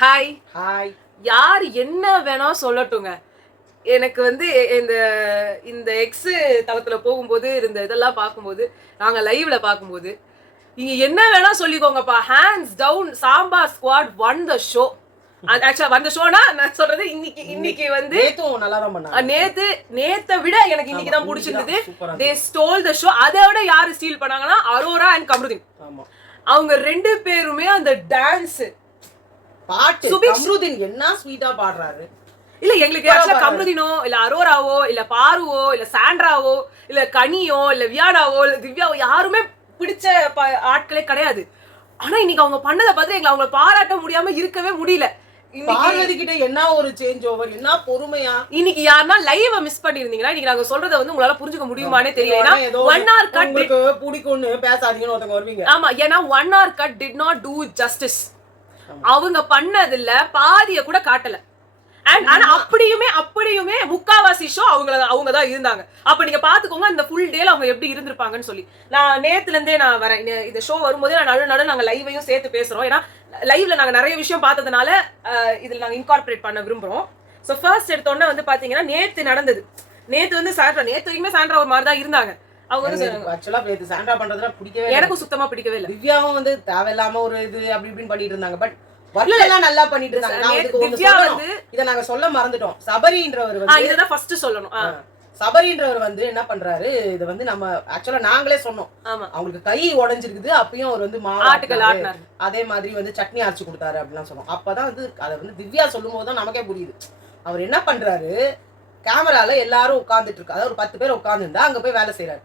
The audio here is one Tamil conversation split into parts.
ஹாய். ஹாய். யார் என்ன வேணா சொல்லட்டுங்க. எனக்கு வந்து இந்த இந்த எக்ஸ் தளத்துல போகும்போது இந்த இதெல்லாம் பார்க்கும்போது, நாங்க லைவ்ல பார்க்கும்போது, நீங்க என்ன வேணா சொல்லிக்கோங்கப்பா. Hands down Samba squad won the show. Actually வந்த ஷோனா நான் சொல்றது இன்னைக்கு வந்து நேத்தும் நல்லா தான் பண்ணாங்க. நேத்தை விட எனக்கு இன்னைக்கு தான் பிடிச்சிருந்தது. தே ஸ்டோல் த ஷோ. அதை விட யாரு ஸ்டீல் பண்ணாங்கன்னா அரோரா அண்ட் கம்ருதீன். அவங்க ரெண்டு பேருமே அந்த டான்ஸ் பாட்டு கம்ருதீன் என்ன ஸ்வீட்டா பாடுறாரு. இல்ல எங்களுக்கு ஆக்சுவலா கம்ருதீனோ இல்ல அரோராவோ இல்ல பாருவோ இல்ல சாண்ட்ராவோ இல்ல கனியோ இல்ல வியானாவோ இல்ல திவ்யாவோ யாருமே பிடிச்ச ஆட்களே கிடையாது. ஆனா இன்னைக்கு அவங்க பண்ணதை பார்த்து எங்களை அவங்களை பாராட்ட முடியாம இருக்கவே முடியல. பார்வதி கிட்ட என்ன ஒரு சேஞ்ச் ஓவர், என்ன பொறுமையா. இன்னைக்கு யாருன்னா லைவ் மிஸ் பண்ணிருந்தீங்கன்னா இன்னைக்கு நாங்க சொல்றத வந்து உங்களால புரிஞ்சுக்க முடியுமானே தெரியல. 1 hour cut பிடிக்கும்னு பேசாதீங்கன்னு ஒருத்தங்க வருவீங்க. ஆமா, ஏன்னா 1 hour cut did not do justice. அவங்க பண்ணதில்ல பாதிய கூட காட்டல. ஆனா அப்படியுமே முக்காவாசி ஷோ அவங்க தான் இருந்தாங்க. அப்ப நீங்க பாத்துக்கோங்க இந்த ஃபுல் டேல அவங்க எப்படி இருந்திருப்பாங்கன்னு சொல்லி. நான் நேத்துல இருந்தே நான் வரேன். இந்த ஷோ வரும்போதே நான் நடு நாங்க லைவையும் சேர்த்து பேசுறோம். ஏன்னா லைவ்ல நாங்க நிறைய விஷயம் பார்த்ததுனால இதுல நாங்க இன்கார்பரேட் பண்ண விரும்புறோம். சோ ஃபர்ஸ்ட் எடுத்தோன்னே வந்து பாத்தீங்கன்னா நேத்து நடந்தது. நேத்து வந்து நேத்து வரைக்குமே சாண்ட்ரா ஒரு மாதிரி தான் இருந்தாங்க. அவங்க வந்து ஆக்சுவலா நேத்து சாண்ட்ரா பண்றதுல பிடிக்கவே இல்ல. எனக்கு சுத்தமா பிடிக்கவே இல்ல. திவ்யாவும் வந்து தேவையில்லாம ஒரு இது அப்படி இப்படின்னு பண்ணிட்டு இருந்தாங்க. பட் வரலாம் நல்லா பண்ணிட்டு இருந்தாங்க. இத நாங்க சொல்ல மறந்துட்டோம். சபரின்றவர் வந்து இததான் ஃபர்ஸ்ட் சொல்லணும். சபரின்றவர் வந்து என்ன பண்றாரு, இது வந்து நம்ம ஆக்சுவலா நாங்களே சொன்னோம். அவங்களுக்கு கை உடைஞ்சிருக்குது. அப்பயும் அவர் வந்து மாவு அதே மாதிரி வந்து சட்னி அரைச்சு கொடுத்தாரு அப்படிலாம் சொன்னோம். அப்பதான் வந்து அதை வந்து திவ்யா சொல்லும் போதுதான் நமக்கே புரியுது. அவர் என்ன பண்றாரு, கேமரால எல்லாரும் உட்கார்ந்துட்டு இருக்கு. அதாவது ஒரு 10 பேர் உட்கார்ந்துருந்தா அங்க போய் வேலை செய்யறாரு.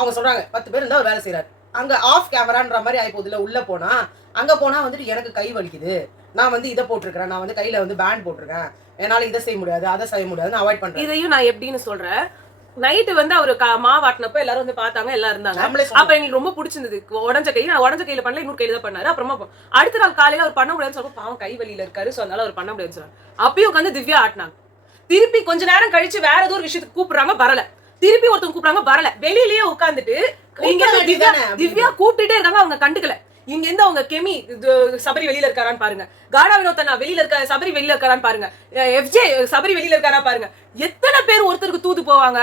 அவங்க சொல்றாங்க 10 பேர் இருந்தா அவர் வேலை செய்யறாரு. அங்க ஆஃப் கேமரான்ற மாதிரி ஆயிப்போதுல. உள்ள போனா அங்க போனா வந்துட்டு எனக்கு கை வலிக்குது, நான் வந்து இதை போட்டிருக்கிறேன், நான் வந்து கையில வந்து பேண்ட் போட்டிருக்கேன், என்னால இதை செய்ய முடியாது அதை செய்ய முடியாதுன்னு அவாய்ட் பண்றேன். இதையும் நான் எப்படின்னு சொல்றேன். நைட்டு வந்து அவரு மாவாட்டினப்ப எல்லாரும் வந்து பார்த்தாங்க, எல்லாம் இருந்தாங்க. அப்ப எங்களுக்கு ரொம்ப பிடிச்சிருந்தது. உடஞ்ச கையில பண்ணல, இன்னொரு கையில தான் பண்ணாரு. அப்புறமா அடுத்த நாள் காலையில அவர் பண்ண முடியாதுன்னு சொல்ல பாவம் கை வலியில இருக்காரு, சோ அதனால அவர் பண்ண முடியாதுன்னு சொன்னாங்க. அப்பயும் உட்காந்து திவ்யா ஆட்டினாங்க. திருப்பி கொஞ்ச நேரம் கழிச்சு வேற ஏதோ ஒரு விஷயத்துக்கு கூப்பிடுறாங்க, வரல. திருப்பி ஒருத்தவங்க கூப்பிடுறாங்க, வரல. வெளியிலேயே உட்காந்துட்டு திவ்யா கூப்பிட்டுட்டே இருக்காங்க, அவங்க கண்டுக்கல. இங்க இருந்து அவங்க கெமி சபரி வெளியில இருக்காரான்னு பாருங்க, காடா வினோத்தனா வெளியில இருக்க சபரி வெளியில இருக்காரான்னு பாருங்க, எஃப்ஜே சபரி வெளியில இருக்காரா பாருங்க. எத்தனை பேர் ஒருத்தருக்கு தூது போவாங்க.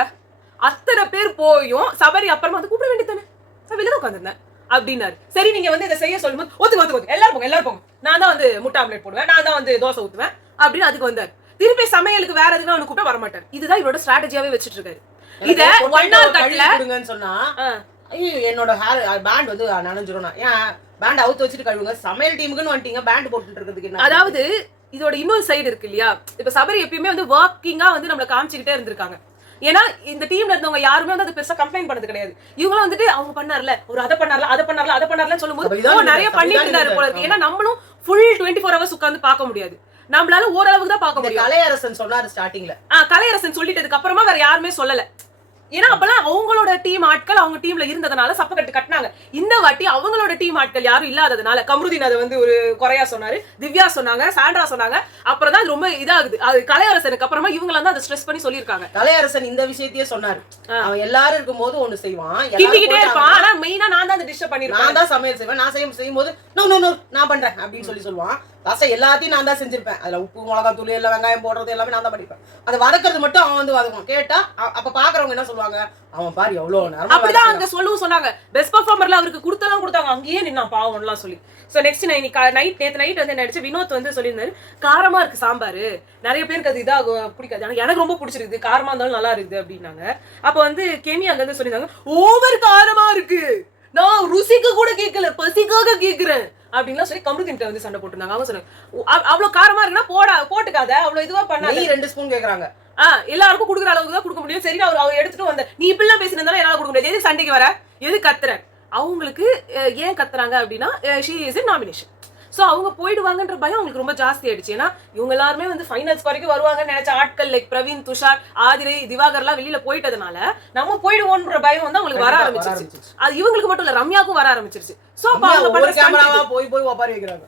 அத்தனை பேர் போயும் சபரி அப்புறமா வந்து கூப்பிட வேண்டியதானே, வெளியில உட்காந்துருந்தேன் அப்படின்னாரு. சரி நீங்க வந்து இதை செய்ய சொல்லும்போது ஒத்துக்கு எல்லாரும் போங்க, நான் தான் வந்து முட்டை ஆம்லேட் போடுவேன், நான் தான் வந்து தோசை ஊத்துவேன் அப்படின்னு அதுக்கு வந்தார். திருப்பி சமையலுக்கு வேற எதுனா ஒண்ணு கூப்பிட்டா வரமாட்டார். இதுதான் இவரோட ஸ்ட்ராட்டஜியாவே வச்சிட்டு இருக்காரு. இத 1 hour கட்ல சொன்னா என்னோட ஹேர் பேண்ட் வந்து நனைஞ்சிரும், ஏன் பேண்ட் அவுத்து வச்சுட்டு கழுவுங்க, சமையல் டீமுக்குன்னு வந்துட்டீங்க பேண்ட் போட்டுட்டு இருக்கிறதுக்கு. அதாவது இதோட இன்னொரு சைடு இருக்கு இல்லையா. இப்ப சபரி எப்பயுமே வந்து ஒர்க்கிங்கா வந்து நம்மள காமிச்சுக்கிட்டே இருந்திருக்காங்க. ஏன்னா இந்த டீம்ல இருந்தவங்க யாருமே வந்து அது பெருசா கம்ப்ளைண்ட் பண்ணது கிடையாது. இவங்களும் வந்துட்டு அவங்க பண்ணார்ல, ஒரு அதை பண்ணார்ல சொல்லும்போது நிறைய பண்ணிட்டு இருந்தாரு போல இருக்கு. ஏன்னா நம்மளும் ஃபுல் 24 hours உட்கார்ந்து பார்க்க முடியாது, நம்மளால ஓரளவுக்கு தான் பார்க்க முடியும். கலையரசன் சொன்னாரு ஸ்டார்டிங்ல. கலையரசன் சொல்லிட்டதுக்கு அப்புறமா வேற யாருமே சொல்லல. ஏன்னா அப்பெல்லாம் அவங்களோட டீம் ஆட்கள் அவங்க டீம்ல இருந்ததுனால சப்பக்கட்டு கட்டினாங்க. இந்த வாட்டி அவங்களோட டீம் ஆட்கள் யாரும் இல்லாததுனால கம்ருதீன் அதை வந்து ஒரு குறையா சொன்னாரு, திவ்யா சொன்னாங்க, சாண்ட்ரா சொன்னாங்க. அப்புறம் தான் ரொம்ப இதாகுது. அது கலையரசனுக்கு அப்புறமா இவங்க தான் அதை ஸ்ட்ரெஸ் பண்ணி சொல்லியிருக்காங்க. கலையரசன் இந்த விஷயத்தையே சொன்னாரு. அவன் எல்லாரும் இருக்கும் போது ஒண்ணு செய்வான், கிட்டிக்கிட்டே இருப்பான். ஆனா மெயினா நான் தான் அந்த டிஷ்ஷை பண்ணிருப்பேன், நான் தான் சமையல் செய்வேன், நான் செய்யும் போது நான் பண்றேன் அப்படின்னு சொல்லுவான். லாஸ்டா எல்லாத்தையும் நான் தான் செஞ்சிருப்பேன். அதுல உப்பு மிளகா தூள் எல்லாம் வெங்காயம் போடுறது எல்லாமே நான் தான் பண்ணிப்பேன். அதை வதக்கிறது மட்டும் அவன் வந்து வதக்குவான். கேட்டா அப்ப பாக்குறவங்க என்ன சொல்லுவாங்க, அவன் பாரு எவ்வளவு நேரம். அப்படிதான் அங்க சொன்னாங்க. பெஸ்ட் பெர்ஃபார்மர்ல அவருக்கு கொடுத்தாங்க, அங்கேயே நின்னா பாவம்லாம் சொல்லி. சோ நெக்ஸ்ட் நேத்து நைட் வந்து என்ன ஆயிடுச்சு, வினோத் வந்து சொல்லியிருந்தாரு காரமா இருக்கு சாம்பாரு, நிறைய பேருக்கு அது இதா பிடிக்காது, ஆனா எனக்கு ரொம்ப பிடிச்சிருக்கு, காரமா இருந்தாலும் நல்லா இருக்குது அப்படின்னாங்க. அப்ப வந்து கெமி அங்க வந்து சொல்லியிருந்தாங்க ஓவர் காரமா இருக்கு, நான் ருசிக்கு கூட கேட்கல, பசிக்காக கேக்குறேன் அப்படின்லாம் சொல்லி கம்ருதீன்ட்ட வந்து சண்டை போட்டுருந்தாங்க. அவங்க சொன்னாங்க அவ்வளவு காரமா இருக்குன்னா போட்டுக்காத, அவ்வளவு இதுவா பண்ணாத. 2 ஸ்பூன் கேக்குறாங்க, எல்லாருக்கும் குடுக்குற அளவுக்கு தான் கொடுக்க முடியும். சரி அவர் எடுத்துட்டு வந்த நீ இப்படிலாம் பேசினதால என்னால கொடுக்க முடியாது, எது சண்டைக்கு வர, எது கத்துற. அவங்களுக்கு ஏன் கத்துறாங்க அப்படின்னா she is in nomination. So அவங்க போயிடுவாங்கன்ற பயம் அவங்களுக்கு ரொம்ப ஜாஸ்தி ஆயிடுச்சு. ஏன்னா இவங்க எல்லாருமே வந்து ஃபைனல்ஸ் வரைக்கும் வருவாங்கன்னு நினைச்ச ஆட்கள் லைக் பிரவீன், துஷார், ஆதிரை, திவாகர்லாம் வெளியில போயிட்டதுனால நம்ம போயிடுவோன்ற பயம் வந்து அவங்களுக்கு வர ஆரம்பிச்சிருச்சு. அது இவங்களுக்கு மட்டும் இல்ல, ரம்யாவுக்கும் வர ஆரம்பிச்சிருச்சு. சோ போய் ஒப்பாரி வைக்கிறாங்க.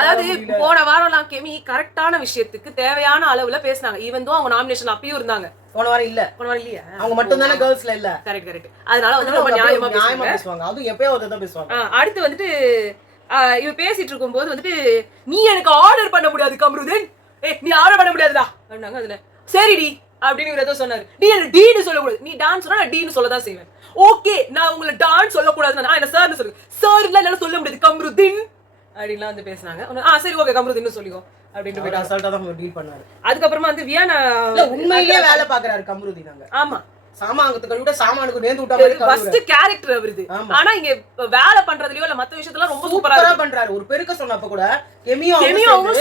அதாவது போன வாரம் கெமி கரெக்டான விஷயத்துக்கு தேவையான அளவுல பேசினாங்க. ஈவன் தோ அவங்க நாமினேஷன் அப்பயும் இருந்தாங்க. போன வாரம் இல்லையா, அவங்க மட்டும் தானே கேர்ள்ஸ்ல இல்ல. கரெக்ட். அதனால வந்து ரொம்ப நியாயமா பேசுவாங்க. அதுவும் எப்பயோ ஒரு தான் பேசுவாங்க. அடுத்து வந்துட்டு இவ பேசிட்டு இருக்கும்போது வந்துட்டு நீ எனக்கு ஆர்டர் பண்ண முடியாது கம்ருதீன், நீ ஆர்டர் பண்ண முடியாதுடா அப்படின்னாங்க. அதுல சரிடி அப்படின்னு இவர் ஏதோ சொன்னாரு. நீ என்ன டீன்னு சொல்லக்கூடாது, நீ டான்ஸ் சொன்னா நான் டீன்னு சொல்லதான் செய்வேன். ஓகே நான் உங்களை டான்ஸ் சொல்லக்கூடாதுன்னா என்ன சார்னு சொல்லுங்க. சார் இல்ல என்னால சொல்ல முடியாது கம்ருதீன் அப்படின்லாம் வந்து பேசினாங்க. சரி ஓகே கம்ருதீன் சொல்லிக்கோ அப்படின்னு போயிட்டு அசால்ட்டா தான் டீல் பண்ணாரு. அதுக்கப்புறமா வந்து வியானா உண்மையிலேயே வேலை பாக்குறாரு கம்ருதீன் அங்க. ஆமா சாமானுக்கு விட சாமானுக்கு நேர்ந்து விட்டா மாதிரி ஃபர்ஸ்ட் கேரக்டர் அவருது. ஆனா இங்க வேலை பண்றதுலயோ இல்ல மத்த விஷயத்துல ரொம்ப சூப்பரா பண்றாரு. ஒரு பெருக்க சொன்னப்ப கூட கெமியோ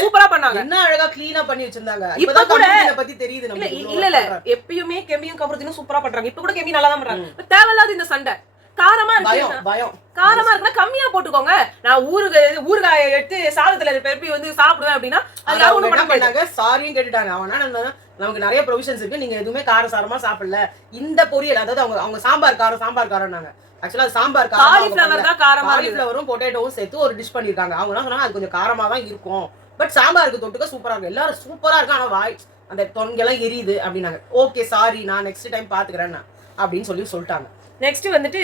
சூப்பரா பண்ணாங்க. என்ன அழகா க்ளீனா பண்ணி வச்சிருந்தாங்க. இப்ப கூட இத பத்தி தெரியுது நமக்கு. இல்ல எப்பயுமே கெமியும் கம்ருதீனும் சூப்பரா பண்றாங்க. இப்ப கூட கெமி நல்லா தான் பண்றாங்க. தேவையில்லாத இந்த சண்டை காரமா இருக்கு, பயம் காரமா இருக்குன்னா கம்மியா போட்டுக்கோங்க. நான் ஊறுகாய எடுத்து சாதத்துல பெருப்பி வந்து சாப்பிடுவேன் அப்படின்னா அது யாரும் பண்ண மாட்டாங்க. சாரியும் கேட்டுட்டாங்க. அவனா நமக்கு நிறைய ப்ரொவிஷன்ஸ் இருக்கு, நீங்க எதுவுமே காரசாரமா சாப்பிடல. இந்த பொரியல் அதாவது அவங்க சாம்பார் காரம்னாங்க. ஆக்சுவலா சாம்பார் காலிஃப்ளவரும் பொட்டேட்டோவும் சேர்த்து ஒரு டிஷ் பண்ணிருக்காங்க. அவங்க என்ன சொன்னாங்க, அது கொஞ்சம் காரமா தான் இருக்கும், பட் சாம்பாருக்கு தொட்டுக்க சூப்பரா இருக்கும். எல்லாரும் சூப்பரா இருக்கு, ஆனா வாய் அந்த தொங்கெல்லாம் எரியுது அப்படின்னாங்க. ஓகே சாரி, நான் நெக்ஸ்ட் டைம் பாத்துக்கிறேன் அப்படின்னு சொல்லிட்டாங்க. நெக்ஸ்ட் வந்துட்டு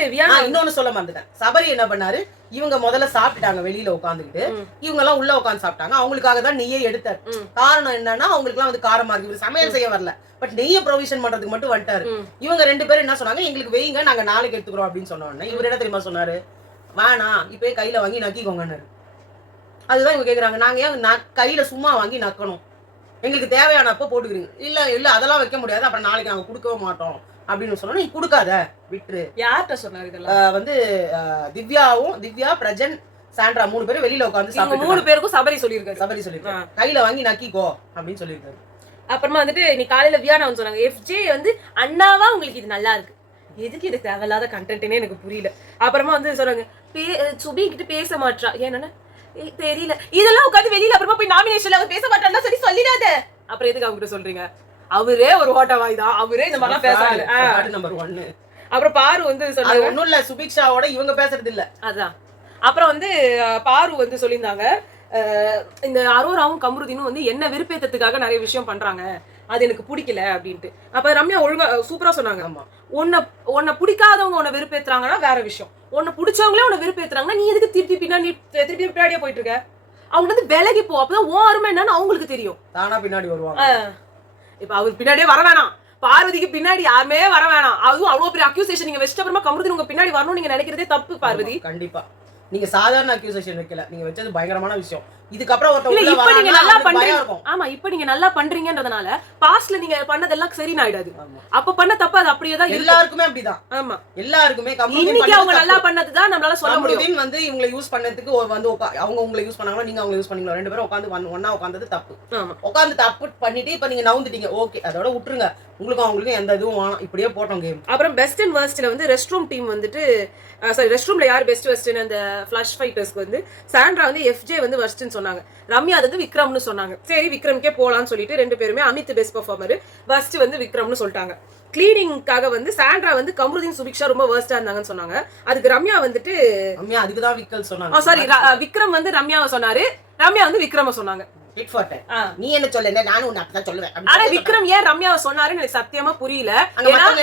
இன்னொன்னு சொல்ல மறந்துட்டேன். சபரி என்ன பண்ணாரு, இவங்க முதல்ல சாப்பிட்டாங்க வெளியில உட்காந்துக்கிட்டு, இவங்க எல்லாம் உள்ள உட்காந்து சாப்பிட்டாங்க. அவங்களுக்காக தான் நெய்யை எடுத்தாரு. காரணம் என்னன்னா அவங்களுக்கு எல்லாம் வந்து காரமா இருக்கு, இவர் சமையல் செய்ய வரல, பட் நெய்யை ப்ரொவிஷன் பண்றதுக்கு மட்டும் வந்துட்டாரு. இவங்க 2 பேரும் என்ன சொன்னாங்க, எங்களுக்கு வெயிங்க, நாங்க நாளைக்கு எடுத்துக்கிறோம் அப்படின்னு சொன்ன உடனே இவர் என்ன தெரியுமா சொன்னாரு, வேணாம் இப்பயே கையில வாங்கி நக்கிக்கோங்கன்னாரு. அதுதான் இவங்க கேக்குறாங்க, நாங்க ஏன் கையில சும்மா வாங்கி நக்கணும், எங்களுக்கு தேவையானப்ப போட்டுக்கிறீங்க. இல்ல அதெல்லாம் வைக்க முடியாது, அப்புறம் நாளைக்கு நாங்க கொடுக்கவே மாட்டோம் அப்படின்னு சொன்னா, நீ கொடுக்காத விட்டுரு. யார்கிட்ட சொன்னாரு இதெல்லாம்? வந்து திவ்யா பிரஜன் சாண்ட்ரா 3 பேரும் வெளியில உட்கார்ந்து சாப்பிட்டு 3 பேருக்கும் சபரி சொல்லிருக்காரு கையில வாங்கி நக்கிக்கோ அப்படின்னு சொல்லிருக்காரு. அப்புறமா வந்துட்டு நீ காலையில வியானா வந்து சொன்னாங்க, எஃப்ஜே வந்து அண்ணாவா உங்களுக்கு இது நல்லா இருக்கு, எதுக்கு இது தேவையில்லாத கண்டென்ட்னே எனக்கு புரியல. அப்புறமா வந்து சொல்றாங்க சுபி கிட்ட பேச மாட்டா, ஏன்னா தெரியல, இதெல்லாம் உட்காந்து வெளியில அப்புறமா போய் நாமினேஷன்ல அவங்க பேச மாட்டாங்க சரி சொல்லிடாத. அப்புறம் எதுக்கு அவங்க கிட்ட சொல்றீங்க, அவரே ஒரு ஓட்டவாய் தான், அவரே இந்த மாதிரிலாம் பேசுறாரு. நம்பர் 1. அப்புறம் பாரு வந்து சொன்னாங்க ஒண்ணும் இல்ல, சுபிக்ஷாவோட இவங்க பேசுறது இல்ல. அதான் அப்புறம் வந்து பாரு வந்து சொல்லியிருந்தாங்க, இந்த அரோராவும் கம்ருதீனும் வந்து என்ன விருப்பேற்றத்துக்காக நிறைய விஷயம் பண்றாங்க, அது எனக்கு பிடிக்கல அப்படின்ட்டு. அப்ப ரம்யா ஒழுங்கா சூப்பரா சொன்னாங்க, உன்னை பிடிக்காதவங்க உன்னை விருப்பேத்துறாங்கன்னா வேற விஷயம், உன்னை பிடிச்சவங்களே உன்னை விருப்பேத்துறாங்கன்னா நீ எதுக்கு திருப்பி பின்னாடியே போயிட்டு இருக்க, அவங்க வந்து விலகி போ, அப்பதான் உன் அருமை என்னன்னு அவங்களுக்கு தெரியும், தானா பின்னாடி வருவாங்க. இப்ப அவருக்கு பின்னாடியே வர வேணாம், பார்வதிக்கு பின்னாடி யாருமே வர வேணாம், அதுவும் அவ்வளவு பெரிய அக்யூசேஷன் நீங்க வச்சிட்ட அப்புறமா கம்ருதீன் உங்க பின்னாடி வரணும் நீங்க நினைக்கிறதே தப்பு பார்வதி. கண்டிப்பா நீங்க சாதாரண அக்யூசேஷன் வைக்கல, நீங்க வச்சது பயங்கரமான விஷயம். இதுக்கப்புறம் இப்ப நீங்க நல்லா பண்றீங்க. ஆமா இப்ப நீங்க நல்லா பண்றீங்கன்றதுனால பாஸ்ட்ல நீங்க பண்ணதெல்லாம் சரி ஆயிடாது, அப்ப பண்ண தப்பு அது அப்படியே தான் எல்லாருக்குமே அப்படிதான். ஆமா எல்லாருக்குமே இன்னைக்கு அவங்க நல்லா பண்ணதுதான் நம்மளால சொல்ல முடியும். வந்து இவங்களை யூஸ் பண்ணதுக்கு வந்து அவங்க உங்களை யூஸ் பண்ணாங்களோ நீங்க அவங்க யூஸ் பண்ணீங்களோ, 2 பேரும் உட்காந்து ஒண்ணா உட்கார்ந்தது தப்பு. உட்காந்து தப்பு பண்ணிட்டு இப்ப நீங்க நவுந்துட்டீங்க, ஓகே அதோட விட்டுருங்க, உங்களுக்கும் எந்த இதுவும் வேணாம், இப்படியே போட்டோம் கேம். அப்புறம் பெஸ்ட் அண்ட் வர்ஸ்ட்ல வந்து ரெஸ்ட் ரூம் டீம் வந்துட்டு ரெஸ்ட் ரூம்ல யார் பெஸ்ட் வர்ஸ்ட்னு அந்த ஃபிளஷ் ஃபைட்டர்ஸ்க்கு வந்து சாண்ட்ரா வந்து எஃப்ஜே வந்து வர்ஸ்ட்னு சொன்னாங்க, ரம்யா வந்து விக்ரம்னு சொன்னாங்க. சரி விக்ரம்கே போலான்னு சொல்லிட்டு 2 பேருமே அமித் பெஸ்ட் பெர்ஃபார்மர், வர்ஸ்ட் வந்து விக்ரம்னு சொல்லிட்டாங்க. கிளீனிங்காக வந்து சாண்ட்ரா வந்து கம்ருதீன் சுபிக்ஷா ரொம்ப வர்ஸ்டா இருந்தாங்கன்னு சொன்னாங்க. அதுக்கு ரம்யா வந்துட்டு அதுக்கு தான் விக்கல் சொன்னாங்க. சாரி விக்ரம் வந்து ரம்யாவை சொன்னாரு, ரம்யா வந்து விக்ரம சொன்னாங்க. நீ என்ன சொல்ல, நானும் உன்னை அப்பதான் சொல்லுவேன். ஆனா விக்ரம் ஏன் ரம்யாவை சொன்னாருன்னு எனக்கு சத்தியமா புரியல.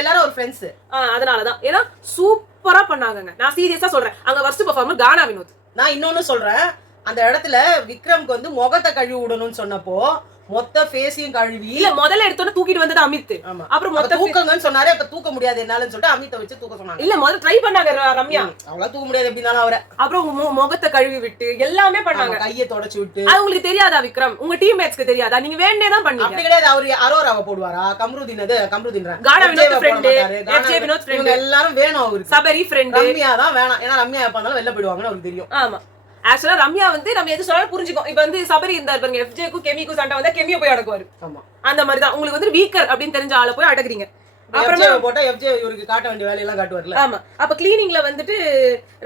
எல்லாரும் ஒரு ஃப்ரெண்ட்ஸ், அதனாலதான். ஏன்னா சூப்பரா பண்ணாங்க. நான் சீரியஸா சொல்றேன், அங்க வர்ஸ்ட் பெர்ஃபார்மர் கானா வினோத். நான் இன்னொன்னு சொல்றேன், அந்த இடத்துல விக்ரம்க்கு வந்து முகத்தை கழுவி விடணும்னு சொன்னப்போ மொத்த ஃபேஸையும் கழுவி இல்ல முதல்ல எடுத்தோட தூக்கிட்டு வந்தது அமித். அப்புறம் மொத்த தூக்கங்கன்னு சொன்னாரு, அப்ப தூக்க முடியாது என்னாலன்னு சொல்லிட்டு அமித்தை வச்சு தூக்க சொன்னாங்க. இல்ல முதல்ல ட்ரை பண்ணாங்க ரம்யா, அவங்கள தூக்க முடியாது எப்படினாலும் அவரை. அப்புறம் முகத்தை கழுவி விட்டு எல்லாமே பண்ணாங்க, கையை தொடச்சு விட்டு. அது உங்களுக்கு தெரியாதா விக்ரம், உங்க டீம்மேட்ஸ்க்கு தெரியாதா, நீங்க வேண்டே தான் பண்ணீங்க. அப்படி கிடையாது, அவரு அரோராவை போடுவாரா, Kamrudeen Gana Vinoth friend, FJ Vinoth friend, எல்லாரும் வேணும் அவருக்கு. சபரி ஃப்ரெண்ட், ரம்யா தான் வேணாம், ஏன்னா ரம்யா எப்ப இருந்தாலும் வெளில போயிடுவாங்கன்னு அவருக்கு தெரியும். ஆமா ஆக்சுவலா ரம்யா வந்து நம்ம எது சொன்னாலும் புரிஞ்சுக்கும். இப்ப வந்து சபரி இருந்தாரு பாருங்க, எஃப்ஜேக்கும் கெமிக்கும் சண்டை வந்தா கெமியை போய் அடக்குவாரு. ஆமா அந்த மாதிரி தான் உங்களுக்கு வந்து வீக்கர் அப்படின்னு தெரிஞ்ச ஆளை போய் அடக்குறீங்க. அப்புறமா போட்டா எஃப்ஜே இவருக்கு காட்ட வேண்டிய வேலையெல்லாம் காட்டுவார்ல. ஆமா அப்ப கிளீனிங்ல வந்துட்டு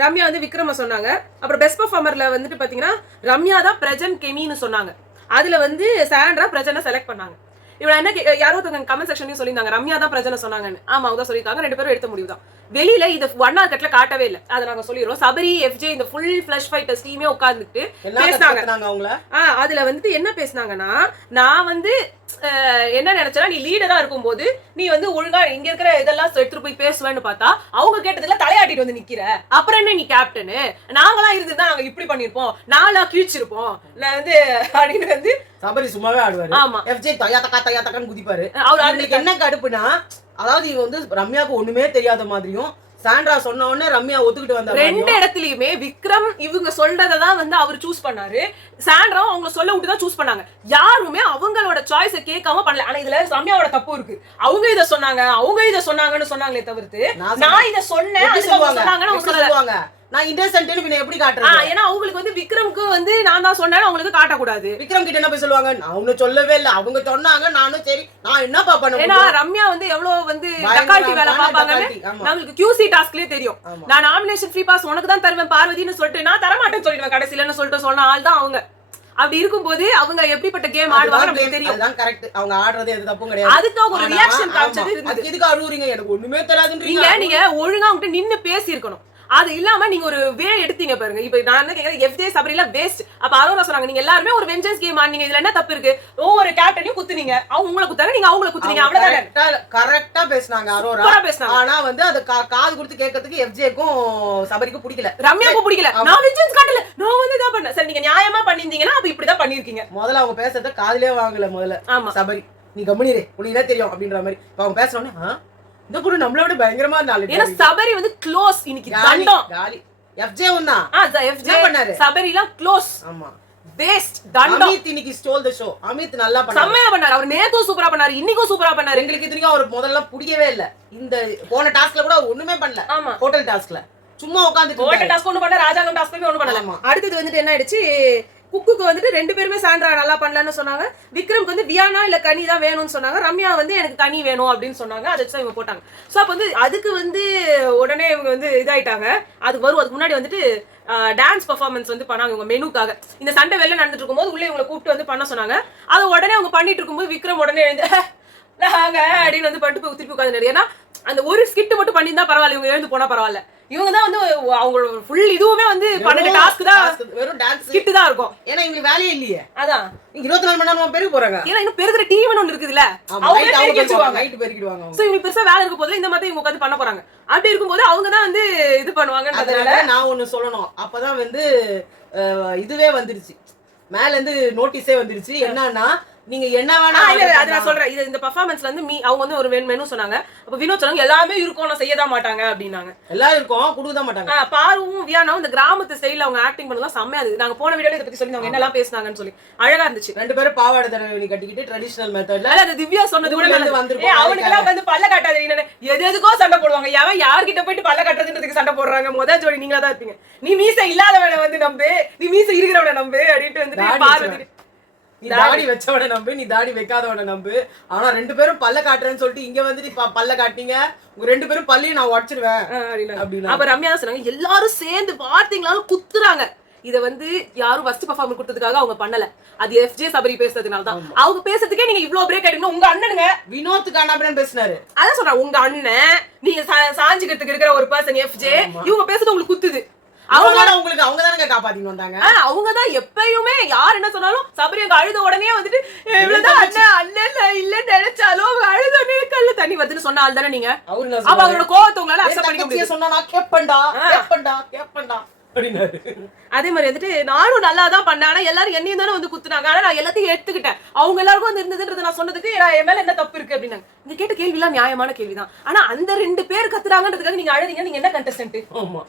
ரம்யா வந்து விக்ரம சொன்னாங்க. அப்புறம் பெஸ்ட் பெர்ஃபார்மர்ல வந்துட்டு பாத்தீங்கன்னா ரம்யா தான் பிரஜன் கெமின்னு சொன்னாங்க. அதுல வந்து சாண்ட்ரா பிரஜனை செலக்ட் பண்ணாங்க. இவன் என்ன யாரோ கமெண்ட் செக்ஷன்லயும் சொல்லியிருந்தாங்க ரம்யா தான் பிரச்சனை சொன்னாங்கன்னு. ஆமா அவங்க சொல்லியிருக்காங்க, 2 பேரும் எடுத்த முடிவு தான். வெளியில இது 1 hour கட்ல காட்டவே இல்லை, அதை நாங்க சொல்லிடுறோம். சபரி எஃப்ஜே இந்த ஃபுல் ஃபிளஷ் ஃபைட்டர்ஸ் டீமே உட்கார்ந்துட்டு பேசினாங்க. அவங்கள அதுல வந்துட்டு என்ன பேசினாங்கன்னா, நான் வந்து என்ன நினைச்சா நீ லீடரா இருக்கும்போது நீ வந்து ஒழுங்கா இங்க இருக்கிற இதெல்லாம் எடுத்துட்டு போய் பேசுவேன்னு பார்த்தா அவங்க கேட்டதுல தலையாட்டிட்டு வந்து நிக்கிற. அப்புறம் என்ன நீ கேப்டனு? நாங்களாம் இருந்துதான் நாங்க இப்படி பண்ணிருப்போம், நாங்களா கிழிச்சிருப்போம் நான் வந்து அப்படின்னு வந்து சபரி சும்மாவே ஆடுவாரு. ஆமா, FJ தயா தக்கான்னு குதிப்பாரு. அவருக்கு என்ன கடுப்புனா, அதாவது இவ வந்து ரம்யாவுக்கு ஒண்ணுமே தெரியாத மாதிரியும் சாண்ட்ரா சொன்ன உடனே ரம்யா ஒத்துக்கிட்டு வந்தாங்க. ரெண்டு இடத்துலயுமே விக்ரம் இவங்க சொல்றதான் வந்து அவர் சூஸ் பண்ணாரு, சாண்ட்ரா அவங்க சொல்ல விட்டு தான் சூஸ் பண்ணாங்க. யாருமே அவங்களோட சாய்ஸை கேட்காம பண்ணல. ஆனா இதுல ரம்யாவோட தப்பு இருக்கு. அவங்க இத சொன்னாங்கன்னு சொன்னாங்களே தவிர்த்து நான் இத சொன்னேன் அவங்க சொல்லுவாங்க நான் இன்னசென்ட்னு பின்ன எப்படி காட்டுறது? ஏன்னா அவங்களுக்கு வந்து விக்ரம்க்கு வந்து நான் தான் சொன்னேன்னு அவங்களுக்கு காட்டக்கூடாது. விக்ரம் கிட்ட என்ன போய் சொல்லுவாங்க, நான் ஒன்னும் சொல்லவே இல்ல, அவங்க சொன்னாங்க, நானும் சரி நான் என்னப்பா பண்ண. ஏன்னா ரம்யா வந்து எவ்வளவு வந்து டக்கால்ட்டி வேலை பாப்பாங்கன்னு நம்மளுக்கு QC டாஸ்க்லயே தெரியும். நான் நாமினேஷன் ஃப்ரீ பாஸ் உனக்கு தான் தருவேன் பார்வதின்னு சொல்லிட்டு நான் தரமாட்டேன்னு சொல்லிடுவேன் கடைசிலன்னு சொல்லிட்டு சொன்ன ஆள் தான் அவங்க. அப்படி இருக்கும்போது அவங்க எப்படிப்பட்ட கேம் ஆடுவாங்க நமக்கு தெரியும். அதான் கரெக்ட். அவங்க ஆடுறது எது தப்பும் கிடையாது. அதுக்கு ஒரு ரியாக்ஷன் காமிச்சது இருந்தது. இதுக்கு அழுவுறீங்க, எனக்கு ஒண்ணுமே தெரியாதுன்றீங்க. நீங்க ஒழுங்கா உங்ககிட்ட நின்னு பேசி இருக்கணும். அது இல்லாம நீங்க ஒரு வே எடுத்தீங்க பாருங்க. இப்ப நான் என்ன கேக்குறேன், FJ சபரில வேஸ்ட். அப்ப அரோரா சொன்னாங்க நீங்க எல்லாருமே ஒரு வெஞ்சன்ஸ் கேம் ஆடுனீங்க, இதுல என்ன தப்பு இருக்கு? ஒவ்வொரு கேப்டனையும் குத்துனீங்க, அவங்க உங்களை குத்தாங்க, நீங்க அவங்கள குத்துனீங்க, அவ்வளவுதான். கரெக்டா பேசுனாங்க அரோரா. ஆனா வந்து அது காது கொடுத்து கேட்கிறதுக்கு FJக்கும் சபரிக்கும் பிடிக்கல, ரம்யாவுக்கும் பிடிக்கல. நான் வெஞ்சன்ஸ் காட்டல, நான் வந்து இதான் பண்ணேன். சரி நீங்க நியாயமா பண்ணிருந்தீங்கன்னா அப்ப இப்படிதான் பண்ணிருக்கீங்க. முதல்ல அவங்க பேசுறத காதுலயே வாங்கல. முதல்ல சபரி நீ கம்முனிரே, உனக்கு என்ன தெரியும் அப்படின்ற மாதிரி. அவங்க பேசணும்னே இந்த பொண்ணு நம்மளோட பயங்கரமா இருந்தாலும். ஏன்னா சபரி வந்து க்ளோஸ் இன்னைக்கு தண்டம். காலி FJ வந்தா FJ பண்ணாரு, சபரிலாம் க்ளோஸ். ஆமா வேஸ்ட் தண்டம். அமித் இன்னைக்கு ஸ்டோல் தி ஷோ. அமித் நல்லா பண்ணாரு, செம்மையா பண்ணாரு. அவர் நேத்தும் சூப்பரா பண்ணாரு, இன்னைக்கும் சூப்பரா பண்ணாரு. எங்களுக்கு இதுலயும் அவர் முதல்ல பிடிக்கவே இல்ல. இந்த போன டாஸ்க்ல கூட அவர் ஒண்ணுமே பண்ணல. ஆமா, ஹோட்டல் டாஸ்க்ல சும்மா உட்கார்ந்துட்டு ஹோட்டல் டாஸ்க் ஒண்ணு பண்ணல, ராஜாங்கம் டாஸ்க்லயும் ஒண்ணு பண்ணல. அடுத்து வந்துட்டு என்ன ஆயிடுச்சு, குக்குக்கு வந்துட்டு ரெண்டு பேருமே சாண்ட்ரா நல்லா பண்ணலன்னு சொன்னாங்க. விக்ரம்க்கு வந்து வியானா இல்ல கனி தான் வேணும்னு சொன்னாங்க. ரம்யா வந்து எனக்கு கனி வேணும் அப்படின்னு சொன்னாங்க. அதை வச்சு இவங்க போட்டாங்க. ஸோ அப்போ வந்து அதுக்கு வந்து உடனே இவங்க வந்து இதாயிட்டாங்க. அதுக்கு அதுக்கு முன்னாடி வந்துட்டு டான்ஸ் பர்ஃபார்மன்ஸ் வந்து பண்ணாங்க இவங்க மெனுக்காக. இந்த சண்டை வெளில நடந்துட்டு இருக்கும்போது உள்ளே இவங்களை கூப்பிட்டு வந்து பண்ண சொன்னாங்க. அது உடனே அவங்க பண்ணிட்டு இருக்கும்போது விக்ரம் உடனே எழுந்து நாங்க அப்படின்னு வந்து பண்ணிட்டு போய் திருப்பி உட்காந்து. ஏன்னா அந்த ஒரு ஸ்கிட் மட்டும் பண்ணியிருந்தா பரவாயில்ல, இவங்க எழுந்து போனா பரவாயில்ல. இவங்க தான் வந்து அவங்களோட ஃபுல் இதுவுமே வந்து 12 டாஸ்க் தான், வெறும் டான்ஸ் ஸ்கிட் தான் இருக்கும். ஏன்னா இவங்களுக்கு வேலையே இல்லையே. அதான் 24 மணி நேரமா பெருக போறாங்க. ஏன்னா இன்னும் பெருகிற டீம் ஒன்று இருக்குதுல்ல, அவங்க நைட் பெருகிடுவாங்க. சோ இவங்களுக்கு பெருசா வேலை இருக்க போது இந்த மாதிரி இவங்க உட்காந்து பண்ண போறாங்க. அப்படி இருக்கும்போது அவங்க தான் வந்து இது பண்ணுவாங்கன்றதுனால நான் ஒண்ணு சொல்லணும். அப்பதான் வந்து இதுவே வந்துருச்சு, மேல இருந்து நோட்டீஸே வந்துருச்சு. என்னன்னா நீங்க என்ன வேணா அது நான் சொல்றேன். இது இந்த பெர்ஃபார்மன்ஸ்ல வந்து அவங்க வந்து ஒரு மெனு சொன்னாங்க. அப்ப வினோத் சொன்னாங்க எல்லாமே இருக்கும், நான் செய்யதான் மாட்டாங்க அப்படின்னாங்க. எல்லாம் இருக்கும், கொடுக்கதான் மாட்டாங்க. பாருவும் வியானாவும் இந்த கிராமத்து ஸ்டைல அவங்க ஆக்டிங் பண்ணலாம் செம்மையா இருக்கு. நாங்க போன வீடியோல இத பத்தி சொல்லிருந்தாங்க, என்னெல்லாம் பேசுனாங்கன்னு சொல்லி அழகா இருந்துச்சு. ரெண்டு பேரும் பாவாடை தடவை கட்டிக்கிட்டு ட்ரெடிஷனல் மெத்தட்ல. அது திவ்யா சொன்னது கூட வந்து அவனுக்கு எல்லாம் வந்து பல்ல காட்டாதீங்க, எதுக்கோ சண்டை போடுவாங்க. எவன் யார்கிட்ட போயிட்டு பல்ல காட்டுறதுன்றதுக்கு சண்டை போடுறாங்க. முதல் ஜோடி நீங்களா தான் இருப்பீங்க. நீ மீசை இல்லாதவனை வந்து நம்பு, நீ மீசை இருக்கிறவனை நம்பு அப்படின்ட்டு வந்து பார்வதி. நீ தாடி வச்சவனை நம்பு, நீ தாடி வைக்காதவனை நம்பு. ஆனா ரெண்டு பேரும் பல்ல காட்டுறேன்னு சொல்லிட்டு இங்க வந்துட்டு பல்ல காட்டினீங்க, உங்க ரெண்டு பேரும் பல்லையும் நான் உடச்சிருவேன் அப்படின்னு. அப்ப ரம்யா சொன்னாங்க எல்லாரும் சேர்ந்து பார்த்தீங்களாலும் குத்துறாங்க. இத வந்து யாரும் ஃபர்ஸ்ட் பெர்ஃபார்மன்ஸ் கொடுத்ததுக்காக அவங்க பண்ணல, அது FJ சபரி பேசுறதுனால தான். அவங்க பேசுறதுக்கே நீங்க இவ்ளோ பிரேக் ஆயிட்டீங்க. உங்க அண்ணனுங்க வினோத் காணாம பேசினாரு, அதான் சொல்றேன். உங்க அண்ணன் நீங்க சாஞ்சிக்கிறதுக்கு இருக்கிற ஒரு பர்சன் FJ, இவங்க பேசுறது உங்களுக்கு குத்துது. அவங்க தானங்க காப்பாத்திட்டு வந்தாங்க. அவங்க தான் எப்பயுமே யார் என்ன சொன்னாலும் சபரி அங்க அழுத உடனே வந்துட்டு இவ்வளவுதான் அண்ணன் இல்ல நினைச்சாலும் அழுதனே கல்ல தண்ணி வருதுன்னு சொன்ன ஆள் தானே நீங்க. அப்ப அவரோட கோவத்தை உங்களால அக்செப்ட் பண்ணிக்க முடியாது. சொன்னா நான் கேப்பண்டா அப்படினாரு. அதே மாதிரி வந்துட்டு நானும் நல்லா தான் பண்ணேன், ஆனா எல்லாரும் என்னையும் தானே வந்து குத்துனாங்க. ஆனா நான் எல்லாத்தையும் எடுத்துக்கிட்டேன். அவங்க எல்லாருக்கும் வந்து இருந்ததுன்றது நான் சொன்னதுக்கு என் மேல என்ன தப்பு இருக்கு அப்படின்னாங்க. நீங்க கேட்ட கேள்வி எல்லாம் நியாயமான கேள்விதான். ஆனா அந்த 2 பேர் கத்துறாங்கன்றதுக்காக நீங்க அழுதீங்க, நீங்க என்ன கண்டஸ்டன்ட்? ஆமா,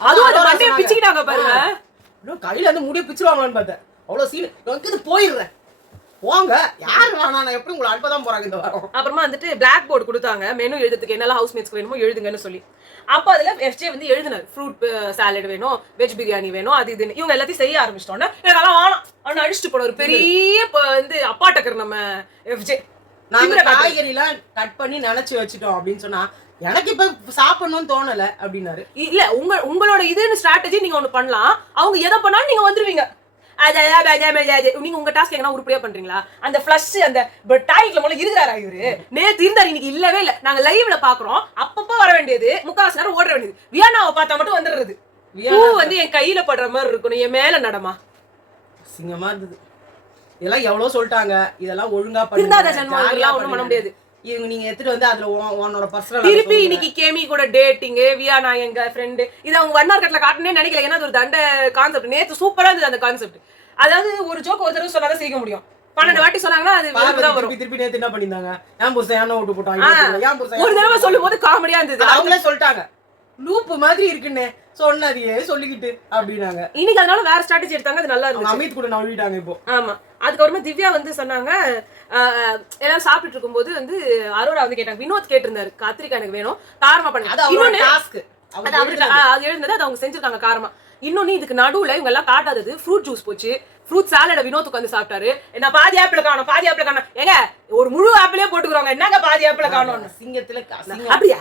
அதுவும் அந்த மண்டையை பிச்சுக்கிட்டாங்க பாருங்க. கையில வந்து முடிய பிச்சுவாங்களான்னு பார்த்தேன். அவ்வளவு சீன் வந்து போயிடுறேன் போங்க, யாரு வேணா, நான் எப்படி உங்களை அனுப்பதான் போறாங்க இந்த வாரம். அப்புறமா வந்துட்டு பிளாக் போர்டு கொடுத்தாங்க மெனு எழுதுறதுக்கு, என்னெல்லாம் ஹவுஸ்மேட்ஸ்க்கு வேணுமோ எழுதுங்கன்னு சொல்லி. அப்ப அதுல FJ வந்து எழுதினார், ஃப்ரூட் சாலட் வேணும், வெஜ் பிரியாணி வேணும், அது இதுன்னு. இவங்க எல்லாத்தையும் செய்ய ஆரம்பிச்சிட்டோன்னா எனக்கு வேணாம் அவனை அடிச்சுட்டு போன ஒரு பெரிய வந்து அப்பாட்டக்கர் நம்ம FJ. நாங்க காய்கறி எல்லாம் கட் பண்ணி நினைச்சு வச்சுட்டோம் அப்படின்னு சொன்னா எனக்கு இப்ப சாப்பிடணும்னு தோணல அப்படின்னாரு. இல்ல உங்களோட இதுன்னு ஸ்ட்ராட்டஜி நீங்க ஒண்ணு பண்ணலாம். அவங்க எதை பண்ணாலும் நீங்க வந்துருவீங்க. நீங்க உங்க டாஸ்க் எங்கன்னா உருப்படியா பண்றீங்களா? அந்த ஃபிளஷ் அந்த டாய்லெட்ல முதல்ல இருக்கிறாரா இவரு? நேத்து இருந்தாரு, இன்னைக்கு இல்லவே இல்ல. நாங்க லைவ்ல பாக்குறோம், அப்பப்ப வர வேண்டியது, முக்காவாசி நேரம் ஓட வேண்டியது. வியானாவை பார்த்தா மட்டும் வந்துடுறது. பூ வந்து என் கையில படுற மாதிரி இருக்கணும், என் மேல நடமா. சிங்கமா இருந்தது. இதெல்லாம் எவ்வளவு சொல்லிட்டாங்க, இதெல்லாம் ஒழுங்கா திருந்தாத ஜென்மம் இதெல்லாம் ஒண்ணும் பண்ண முடியாது. இவங்க நீங்க எடுத்துட்டு வந்து அதுல உன்னோட பர்சனல் திருப்பி இன்னைக்கு கேமி கூட டேட்டிங் வியானா எங்க ஃப்ரெண்டு இது அவங்க வண்ணார்கட்ல காட்டணும்னே நினைக்கல. ஏன்னா அது ஒரு தண்ட கான்செப்ட். நேத்து சூப்பரா இருந்தது அந்த கான்செப்ட். அதாவது ஒரு ஜோக் ஒரு தடவை சொன்னாதான் சிரிக்க முடியும். 12 வாட்டி சொன்னாங்கன்னா அது வரும். திருப்பி நேத்து என்ன பண்ணிருந்தாங்க, ஏன் புருஷன் என்ன விட்டு போட்டாங்க, ஒரு தடவை சொல்லும் போது காமெடியா இருந்தது. அவங்களே சொல்லிட்டாங்க லூப் மாதிரி இருக்குன்னு சொன்னதையே சொல்லிக்கிட்டு அப்படின்னாங்க. இன்னைக்கு அதனால வேற ஸ்ட்ராட்டஜி எடுத்தாங்க. அது நல்லா இருந்துச்சு. அமித் கூட நம்பிட்டாங்க இப்போ. ஆமா. அதுக்கப்புறமா திவ்யா வந்து சொன்னாங்க, எல்லாம் சாப்பிட்டு இருக்கும்போது வந்து அரோரா வந்து கேட்டாங்க, வினோத் கேட்டிருந்தாரு கத்திரிக்காய் எனக்கு வேணும் காரமா பண்ணுங்க. அது எழுந்தது அது அவங்க செஞ்சிருக்காங்க காரமா. இன்னொன்னு இதுக்கு நடுவுல இவங்க எல்லாம் காட்டாதது ஃப்ரூட் ஜூஸ் போச்சு. ஃப்ரூட் சாலட வினோத் உட்காந்து சாப்பிட்டாரு. என்ன பாதி ஆப்பிள் காணும் பாதி ஆப்பிள் காணும். ஏங்க ஒரு முழு ஆப்பிளே போட்டுக்கிறாங்க, என்னங்க பாதி ஆப்பிள் காணும். சிங்கத்துல அப்படியா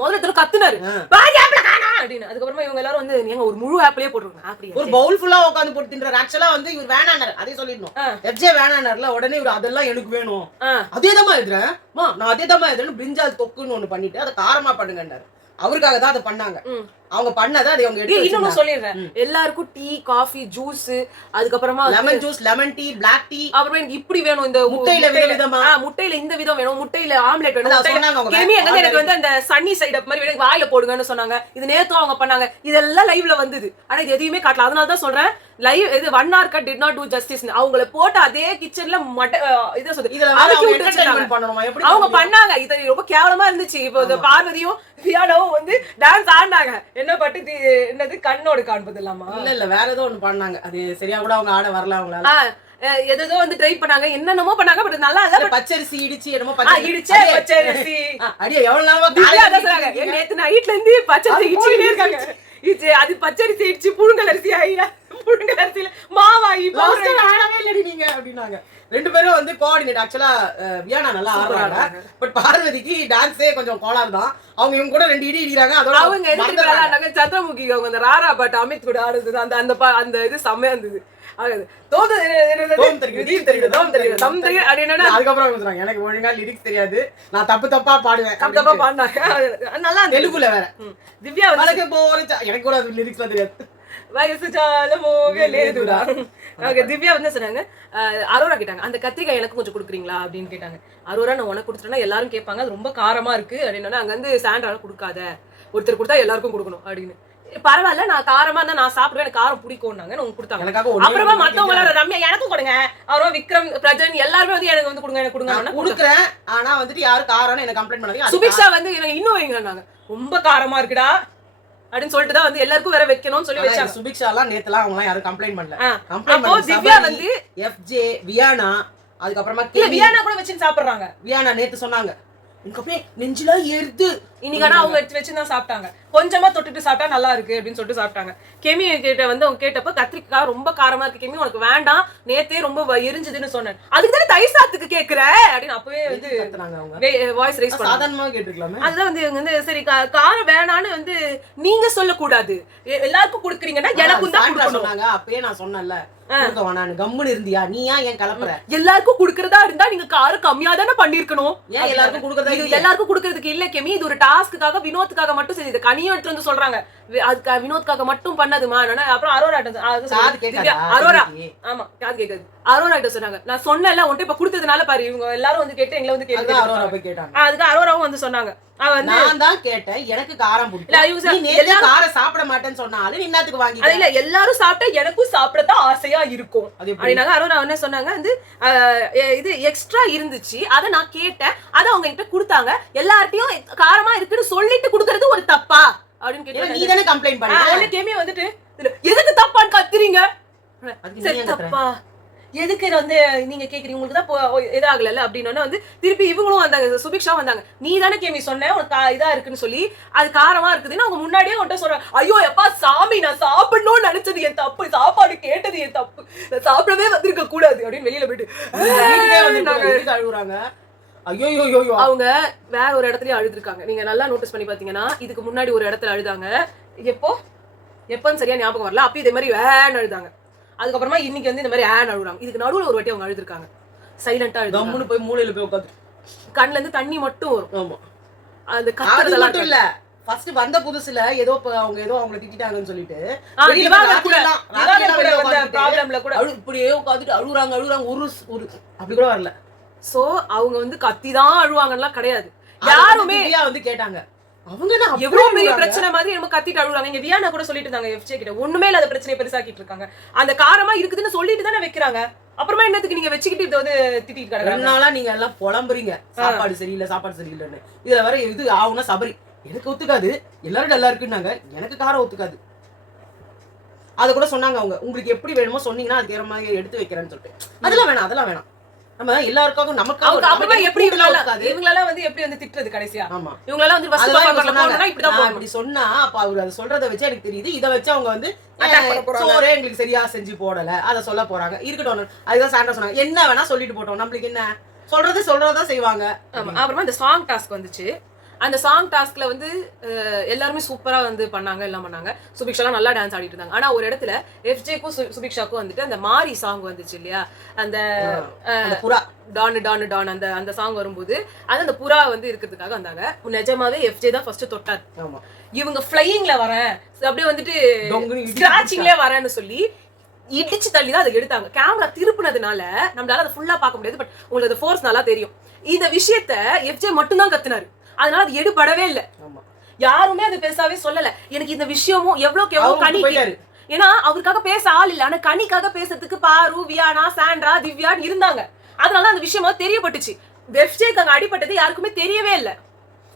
முதல்ல கத்துனாரு பாதி ஆப்பிள் காணும் அப்படின்னு. அதுக்கப்புறமா இவங்க எல்லாரும் வந்து நீங்க ஒரு முழு ஆப்பிளே போட்டுருக்காங்க. அப்படியே ஒரு பவுல் ஃபுல்லா உட்காந்து போட்டு தின்றாரு. ஆக்சுவலா வந்து இவர் வேணானார், அதே சொல்லிடணும். எஃப்ஜே வேணானார்ல, உடனே இவர் அதெல்லாம் எனக்கு வேணும், அதேதான் எழுதுறேன் நான் அதேதான் எழுதுறேன் பிரிஞ்சால் தொக்குன்னு ஒண்ணு பண்ணிட்டு அதை காரமா பண்ணுங்கன்னாரு. அவருக்காக தான் அதை பண்ணாங்க. அவங்க பண்ணதை அதை அவங்க எடுத்து இன்னும் சொல்லிடுறேன். எல்லாருக்கும் டீ காஃபி ஜூஸ் அதுக்கப்புறமா lemon juice lemon tea black tea அப்புறம் எனக்கு இப்படி வேணும், இந்த முட்டையில இந்த விதம் வேணும், முட்டையில ஆம்லெட் வேணும். எனக்கு வந்து அந்த சன்னி சைடு அப் மாதிரி வாயில போடுங்கன்னு சொன்னாங்க. இது நேத்தும் அவங்க பண்ணாங்க. இதெல்லாம் லைவ்ல வந்தது. ஆனா இது எதையுமே காட்டல. அதனாலதான் சொல்றேன் லைவ் இது one hour cut did not do justice. அவங்கள போட்டு அதே கிச்சன்ல இதை சொல்றது அவங்க பண்ணாங்க. இது ரொம்ப கேவலமா இருந்துச்சு. இப்போ இந்த பார்வதியும் வியானாவும் வந்து டான்ஸ் ஆடினாங்க. என்ன பட்டு என்னது கண்ணோடு காண்பது இல்லாமா இல்ல வேற ஏதோ ஒண்ணு பண்ணாங்க. அது சரியா கூட அவங்க ஆட வரல. அவங்களால ஏதோ வந்து ட்ரை பண்ணாங்க, என்னென்னமோ பண்ணாங்க. பட் நல்லா இல்ல. பச்சரிசி இடிச்சு என்னமோ பச்சரிசி அடியே எவ்வளவு நாளா நேத்து நைட்ல இருந்து பச்சரிசி இடிச்சுட்டே இருக்காங்க. அது பச்சரிசி இடிச்சு புழுங்கல் அரிசி ஆயிரா புழுங்கல் அரிசியில மாவாயி ஆடவே இல்லடி நீங்க அப்படின்னாங்க. ரெண்டு பேரும் வந்து கோஆர்டினேட். ஆக்சுவலா வியானா நல்லா ஆடுறாங்க. பட் பார்வதிக்கு டான்ஸே கொஞ்சம் கோளாறு தான். அவங்க இவங்க கூட ரெண்டு இடி இடிறாங்க. அதோட அவங்க எதுக்கு விளையாடுறாங்க சந்திரமுகி அவங்க அந்த ராரா பட் அமித் கூட ஆடுறது அந்த அந்த அந்த இது செம்மையா இருந்தது. எனக்கு ஒழுங்கா லிரிக்ஸ் தெரியாது, நான் தப்பு தப்பா பாடுவேன். தப்பா பாடினாங்க நல்லா தெலுங்குல வேற. திவ்யா எனக்கு கூட லிரிக்ஸ் தெரியாது. வயசு திவ்யா வந்து சொன்னாங்க, அரோரா கேட்டாங்க அந்த கத்திரிக்காய் எனக்கு கொஞ்சம் கொடுக்குறீங்களா அப்படின்னு கேட்டாங்க. அரோரா நான் உனக்கு கொடுத்துட்டேன்னா எல்லாரும் கேட்பாங்க அது ரொம்ப காரமா இருக்கு அப்படின்னா அங்க வந்து சாண்ட்ரால கொடுக்காத, ஒருத்தர் கொடுத்தா எல்லாருக்கும் கொடுக்கணும் அப்படின்னு. பரவாயில்ல நான் காரமா இருந்தா நான் சாப்பிடுவேன், எனக்கு காரம் பிடிக்கும்னாங்க கொடுத்தாங்க. அப்புறமா மத்தவங்க ரம்யா எனக்கும் கொடுங்க, அப்புறம் விக்ரம் பிரஜன் எல்லாருமே வந்து எனக்கு வந்து கொடுங்க எனக்கு கொடுங்க கொடுக்குறேன். ஆனா வந்துட்டு யாரும் காரம்னு எனக்கு கம்ப்ளைண்ட் பண்ணாதீங்க. சுபிக்ஷா வந்து எனக்கு இன்னும் வைங்கன்னாங்க, ரொம்ப காரமா இருக்குடா அப்படின்னு சொல்லிட்டு தான் வந்து எல்லாருக்கும் வேற வைக்கணும்னு சொல்லி வச்சாங்க. சுபிக்ஷா எல்லாம் நேத்துலாம் அவங்க யாரும் கம்ப்ளைண்ட் பண்ணல. அப்போ திவ்யா வந்து எஃப்ஜே வியானா அதுக்கப்புறமா வியானா கூட வச்சு சாப்பிடுறாங்க. வியானா நேத்து சொன்னாங்க எனக்கு அப்படியே நெஞ்சில ஏறுது. இன்னைக்கான அவங்க எடுத்து வச்சுதான் சாப்பிட்டாங்க. கொஞ்சமா தொட்டுட்டு சாப்பிட்டா நல்லா இருக்கு அப்படின்னு சொல்லிட்டு சாப்பிட்டாங்க. கெமி கிட்ட வந்து அவங்க கேட்டப்ப கத்திரிக்காய் ரொம்ப காரமா இருக்கு கெமி உனக்கு வேண்டாம், நேத்தே ரொம்ப எரிஞ்சதுன்னு சொன்னேன். அதுக்கு தானே தயிர் சாத்துக்கு கேக்குற அப்படின்னு அப்பவே வந்து வாய்ஸ் ரைஸ் பண்ணாங்க. சாதாரணமா கேட்டுக்கலாமே. அதுதான் வந்து இவங்க வந்து சரி காரம் வேணான்னு வந்து நீங்க சொல்லக்கூடாது, எல்லாருக்கும் கொடுக்குறீங்கன்னா எனக்கும் தான் சொன்னாங்க. அப்பயே நான் சொன்னேன்ல கம்முன்னு இருந்தியா நீ ஏன் கலப்புற? எல்லாருக்கும் குடுக்கறதா இருந்தா நீங்க காரம் கம்மியா தானே பண்ணிருக்கணும். ஏன் எல்லாருக்கும் குடுக்கறதா? இது எல்லாருக்கும் குடுக்கறதுக்கு இல்ல கெமி, இது ஒரு டாஸ்க்குக்காக வினோத்துக்காக மட்டும் செஞ்சது. கனியும் எடுத்து வந்து சொல்றாங்க அதுக்கு வினோத்காக மட்டும் பண்ணதுமா. அப்புறம் அரோரா அரோரா ஆமா காது கேக்குது. அரோரா கிட்ட சொன்னாங்க நான் சொன்னேன்ல உன்ட்ட இப்ப குடுத்ததுனால பாரு இவங்க எல்லாரும் வந்து கேட்டு எங்களை வந்து கேட்டாங்க. அதுக்கு அரோராவும் வந்து சொன்னாங்க நான் தான் கேட்டேன் எனக்கு காரம் பிடிக்கல, காரம் சாப்பிட மாட்டேன்னு சொன்னாலும் என்னத்துக்கு வாங்கி இல்ல எல்லாரும் சாப்பிட்டா எனக்கும் சாப்பிடத்தான் ஆசையா இருக்கும் அப்படின்னாங்க. அரோரா என்ன சொன்னாங்க வந்து இது எக்ஸ்ட்ரா இருந்துச்சு அதை நான் கேட்டேன், அதை அவங்க கிட்ட கொடுத்தாங்க. எல்லார்ட்டையும் காரமா இருக்குன்னு சொல்லிட்டு குடுக்கறது ஒரு தப்பா அப்படின்னு கேட்டு நீ தானே கம்ப்ளைண்ட் பண்ண. கேமி வந்துட்டு எதுக்கு தப்பான்னு கத்துறீங்க? தப்பா எதுக்கு வந்து நீங்க கேக்குறீங்க, உங்களுக்கு தான் இதாகல அப்படின்னு வந்து திருப்பி இவங்களும் வந்தாங்க, சுபிக்ஷா வந்தாங்க. நீ தானே கேமி சொன்ன உனக்கு இதா இருக்குன்னு சொல்லி அது காரமா இருக்குதுன்னு அவங்க முன்னாடியே உன்ட்ட சொல்றாங்க. ஐயோ எப்பா சாமி நான் சாப்பிடணும்னு நினைச்சது என் தப்பு, சாப்பாடு கேட்டது என் தப்பு, நான் சாப்பிடவே வந்திருக்க கூடாது அப்படின்னு வெளியில போயிட்டு அழுகுறாங்க. அவங்க வேற ஒரு இடத்துலயும் அழுதுருக்காங்க. நீங்க நல்லா நோட்டீஸ் பண்ணி பாத்தீங்கன்னா இதுக்கு முன்னாடி ஒரு இடத்துல அழுதாங்க. எப்போன்னு சரியா ஞாபகம் வரல. அப்ப இதே மாதிரி வேன்னு அழுதாங்க. அதுக்கப்புறமா இன்னைக்கு வந்து இந்த மாதிரி ஆன் அழுகுறாங்க. இதுக்கு நடுவுல ஒரு வாட்டி அவங்க அழுதுருக்காங்க, சைலண்டா அழுது போய் மூலையில போய் உட்காந்து கண்ணுல இருந்து தண்ணி மட்டும் வரும். ஆமா அந்த கத்துறதெல்லாம் இல்ல ஃபர்ஸ்ட் வந்த புதுசுல ஏதோ அவங்க ஏதோ அவங்கள திட்டிட்டாங்கன்னு சொல்லிட்டு இப்படியே உட்காந்துட்டு அழுகுறாங்க ஒரு அப்படி கூட வரல. சோ அவங்க வந்து கத்திதான் அழுவாங்கலாம் கிடையாது. யாருமே வந்து கேட்டாங்க அவங்க எவ்வளவு பெரிய பிரச்சனை மாதிரி நம்ம கத்திட்டு அழுகுறாங்க. இங்க வியானா கூட சொல்லிட்டு இருந்தாங்க எஃப்ஜே கிட்ட, ஒண்ணுமே இல்லாத பிரச்சனையை பெருசாக்கிட்டு இருக்காங்க. அந்த காரமா இருக்குதுன்னு சொல்லிட்டு தானே வைக்கிறாங்க. அப்புறமா என்னத்துக்கு நீங்க வச்சுக்கிட்டு இதை வந்து திட்டிட்டு கிடக்குறாங்க. நாளா நீங்க எல்லாம் புலம்புறீங்க சாப்பாடு சரியில்லைன்னு. இதுல வர இது ஆகுனா சபரி எனக்கு ஒத்துக்காது, எல்லாரும் நல்லா இருக்குன்னாங்க, எனக்கு காரம் ஒத்துக்காது. அத கூட சொன்னாங்க அவங்க, உங்களுக்கு எப்படி வேணுமோ சொன்னீங்கன்னா அதுக்கு ஏற மாதிரி எடுத்து வைக்கிறேன்னு சொல்லிட்டு. அதெல்லாம் வேணாம் நம்ம எல்லாருக்கும் நமக்கு எப்படி இவங்களெல்லாம் வந்து எப்படி வந்து திட்டுறது கடைசியா. ஆமா இவங்களெல்லாம் வந்து அப்படி சொன்னா அப்ப அவரு அதை சொல்றதை வச்சு எனக்கு தெரியுது. இதை வச்சு அவங்க வந்து சோறே எங்களுக்கு சரியா செஞ்சு போடல அதை சொல்ல போறாங்க. இருக்கட்டும், அதுதான் சாண்டா சொன்னாங்க, என்ன வேணா சொல்லிட்டு போட்டோம், நம்மளுக்கு என்ன சொல்றதான் செய்வாங்க. அப்புறமா இந்த சாங் டாஸ்க் வந்துச்சு. அந்த சாங் டாஸ்க்ல வந்து எல்லாருமே சூப்பரா வந்து பண்ணாங்க, எல்லாம் பண்ணாங்க. சுபிக்ஷாலாம் நல்லா டான்ஸ் ஆடிட்டு இருந்தாங்க. ஆனா ஒரு இடத்துல எஃப்ஜேக்கும் சுபிக்ஷாக்கும் வந்துட்டு அந்த மாரி சாங் வந்துச்சு இல்லையா, அந்த புறா டான் அந்த சாங் வரும்போது அது அந்த புறா வந்து இருக்கிறதுக்காக வந்தாங்க. நிஜமாவே எஃப்ஜே தான் ஃபர்ஸ்ட் தொட்டார். இவங்க ஃபிளையிங்ல வரேன் அப்படியே வந்துட்டு ஸ்கிராச்சிங்ல வரேன்னு சொல்லி இடிச்சு தள்ளி தான் அதை எடுத்தாங்க. கேமரா திருப்பினதுனால நம்மளால அதை ஃபுல்லா பார்க்க முடியாது. பட் உங்களுக்கு அது ஃபோர்ஸ் நல்லா தெரியும். இந்த விஷயத்த எஃப்ஜே மட்டும் தான் கத்துனாரு. அதனால அது எடுபடவே இல்லை. யாருமே அது பெருசாவே சொல்லல. எனக்கு இந்த விஷயமும் எவ்வளவு கனி, ஏன்னா அவருக்காக பேச ஆள் இல்ல. ஆனா கனிக்காக பேசுறதுக்கு பாரு, வியானா, சாண்ட்ரா, திவ்யான்னு இருந்தாங்க. அதனால அந்த விஷயமா தெரியப்பட்டுச்சு. எஃப்ஜேக்கு அங்க அடிபட்டது யாருக்குமே தெரியவே இல்லை.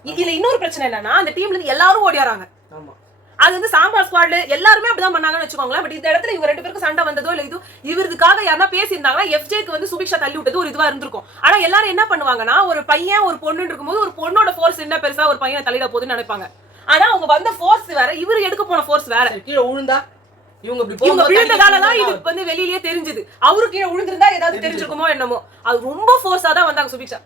இதுல இன்னொரு பிரச்சனை என்னன்னா, அந்த டீம்ல இருந்து எல்லாரும் ஓடியாராங்க. அது வந்து சாம்பார் ஸ்குவாட்ல எல்லாருமே அப்படிதான் பண்ணாங்கன்னு வச்சுக்கோங்களேன். பட் இந்த இடத்துல இவங்க 2 பேருக்கும் சண்டை வந்ததோ இல்ல இது இவருக்காக யாரா பேசியிருந்தாங்கன்னா எஃப்ஜேக்கு வந்து சுபிக்ஷா தள்ளி விட்டது ஒரு இதுவா இருந்திருக்கும். ஆனா எல்லாரும் என்ன பண்ணுவாங்கன்னா, ஒரு பையன் ஒரு பொண்ணு இருக்கும்போது ஒரு பொண்ணோட ஃபோர்ஸ் என்ன பெருசா ஒரு பையனை தள்ளிட போகுதுன்னு நினைப்பாங்க. ஆனா அவங்க வந்த ஃபோர்ஸ் வேற, இவரு எடுக்க போன ஃபோர்ஸ் வேற. கீழே விழுந்தா இவங்க விழுந்ததாலதான் இது வந்து வெளியிலேயே தெரிஞ்சது. அவரு கீழே விழுந்திருந்தா ஏதாவது தெரிஞ்சிருக்குமோ என்னமோ. அது ரொம்ப ஃபோர்ஸா தான் வந்தாங்க சுபிக்ஷா.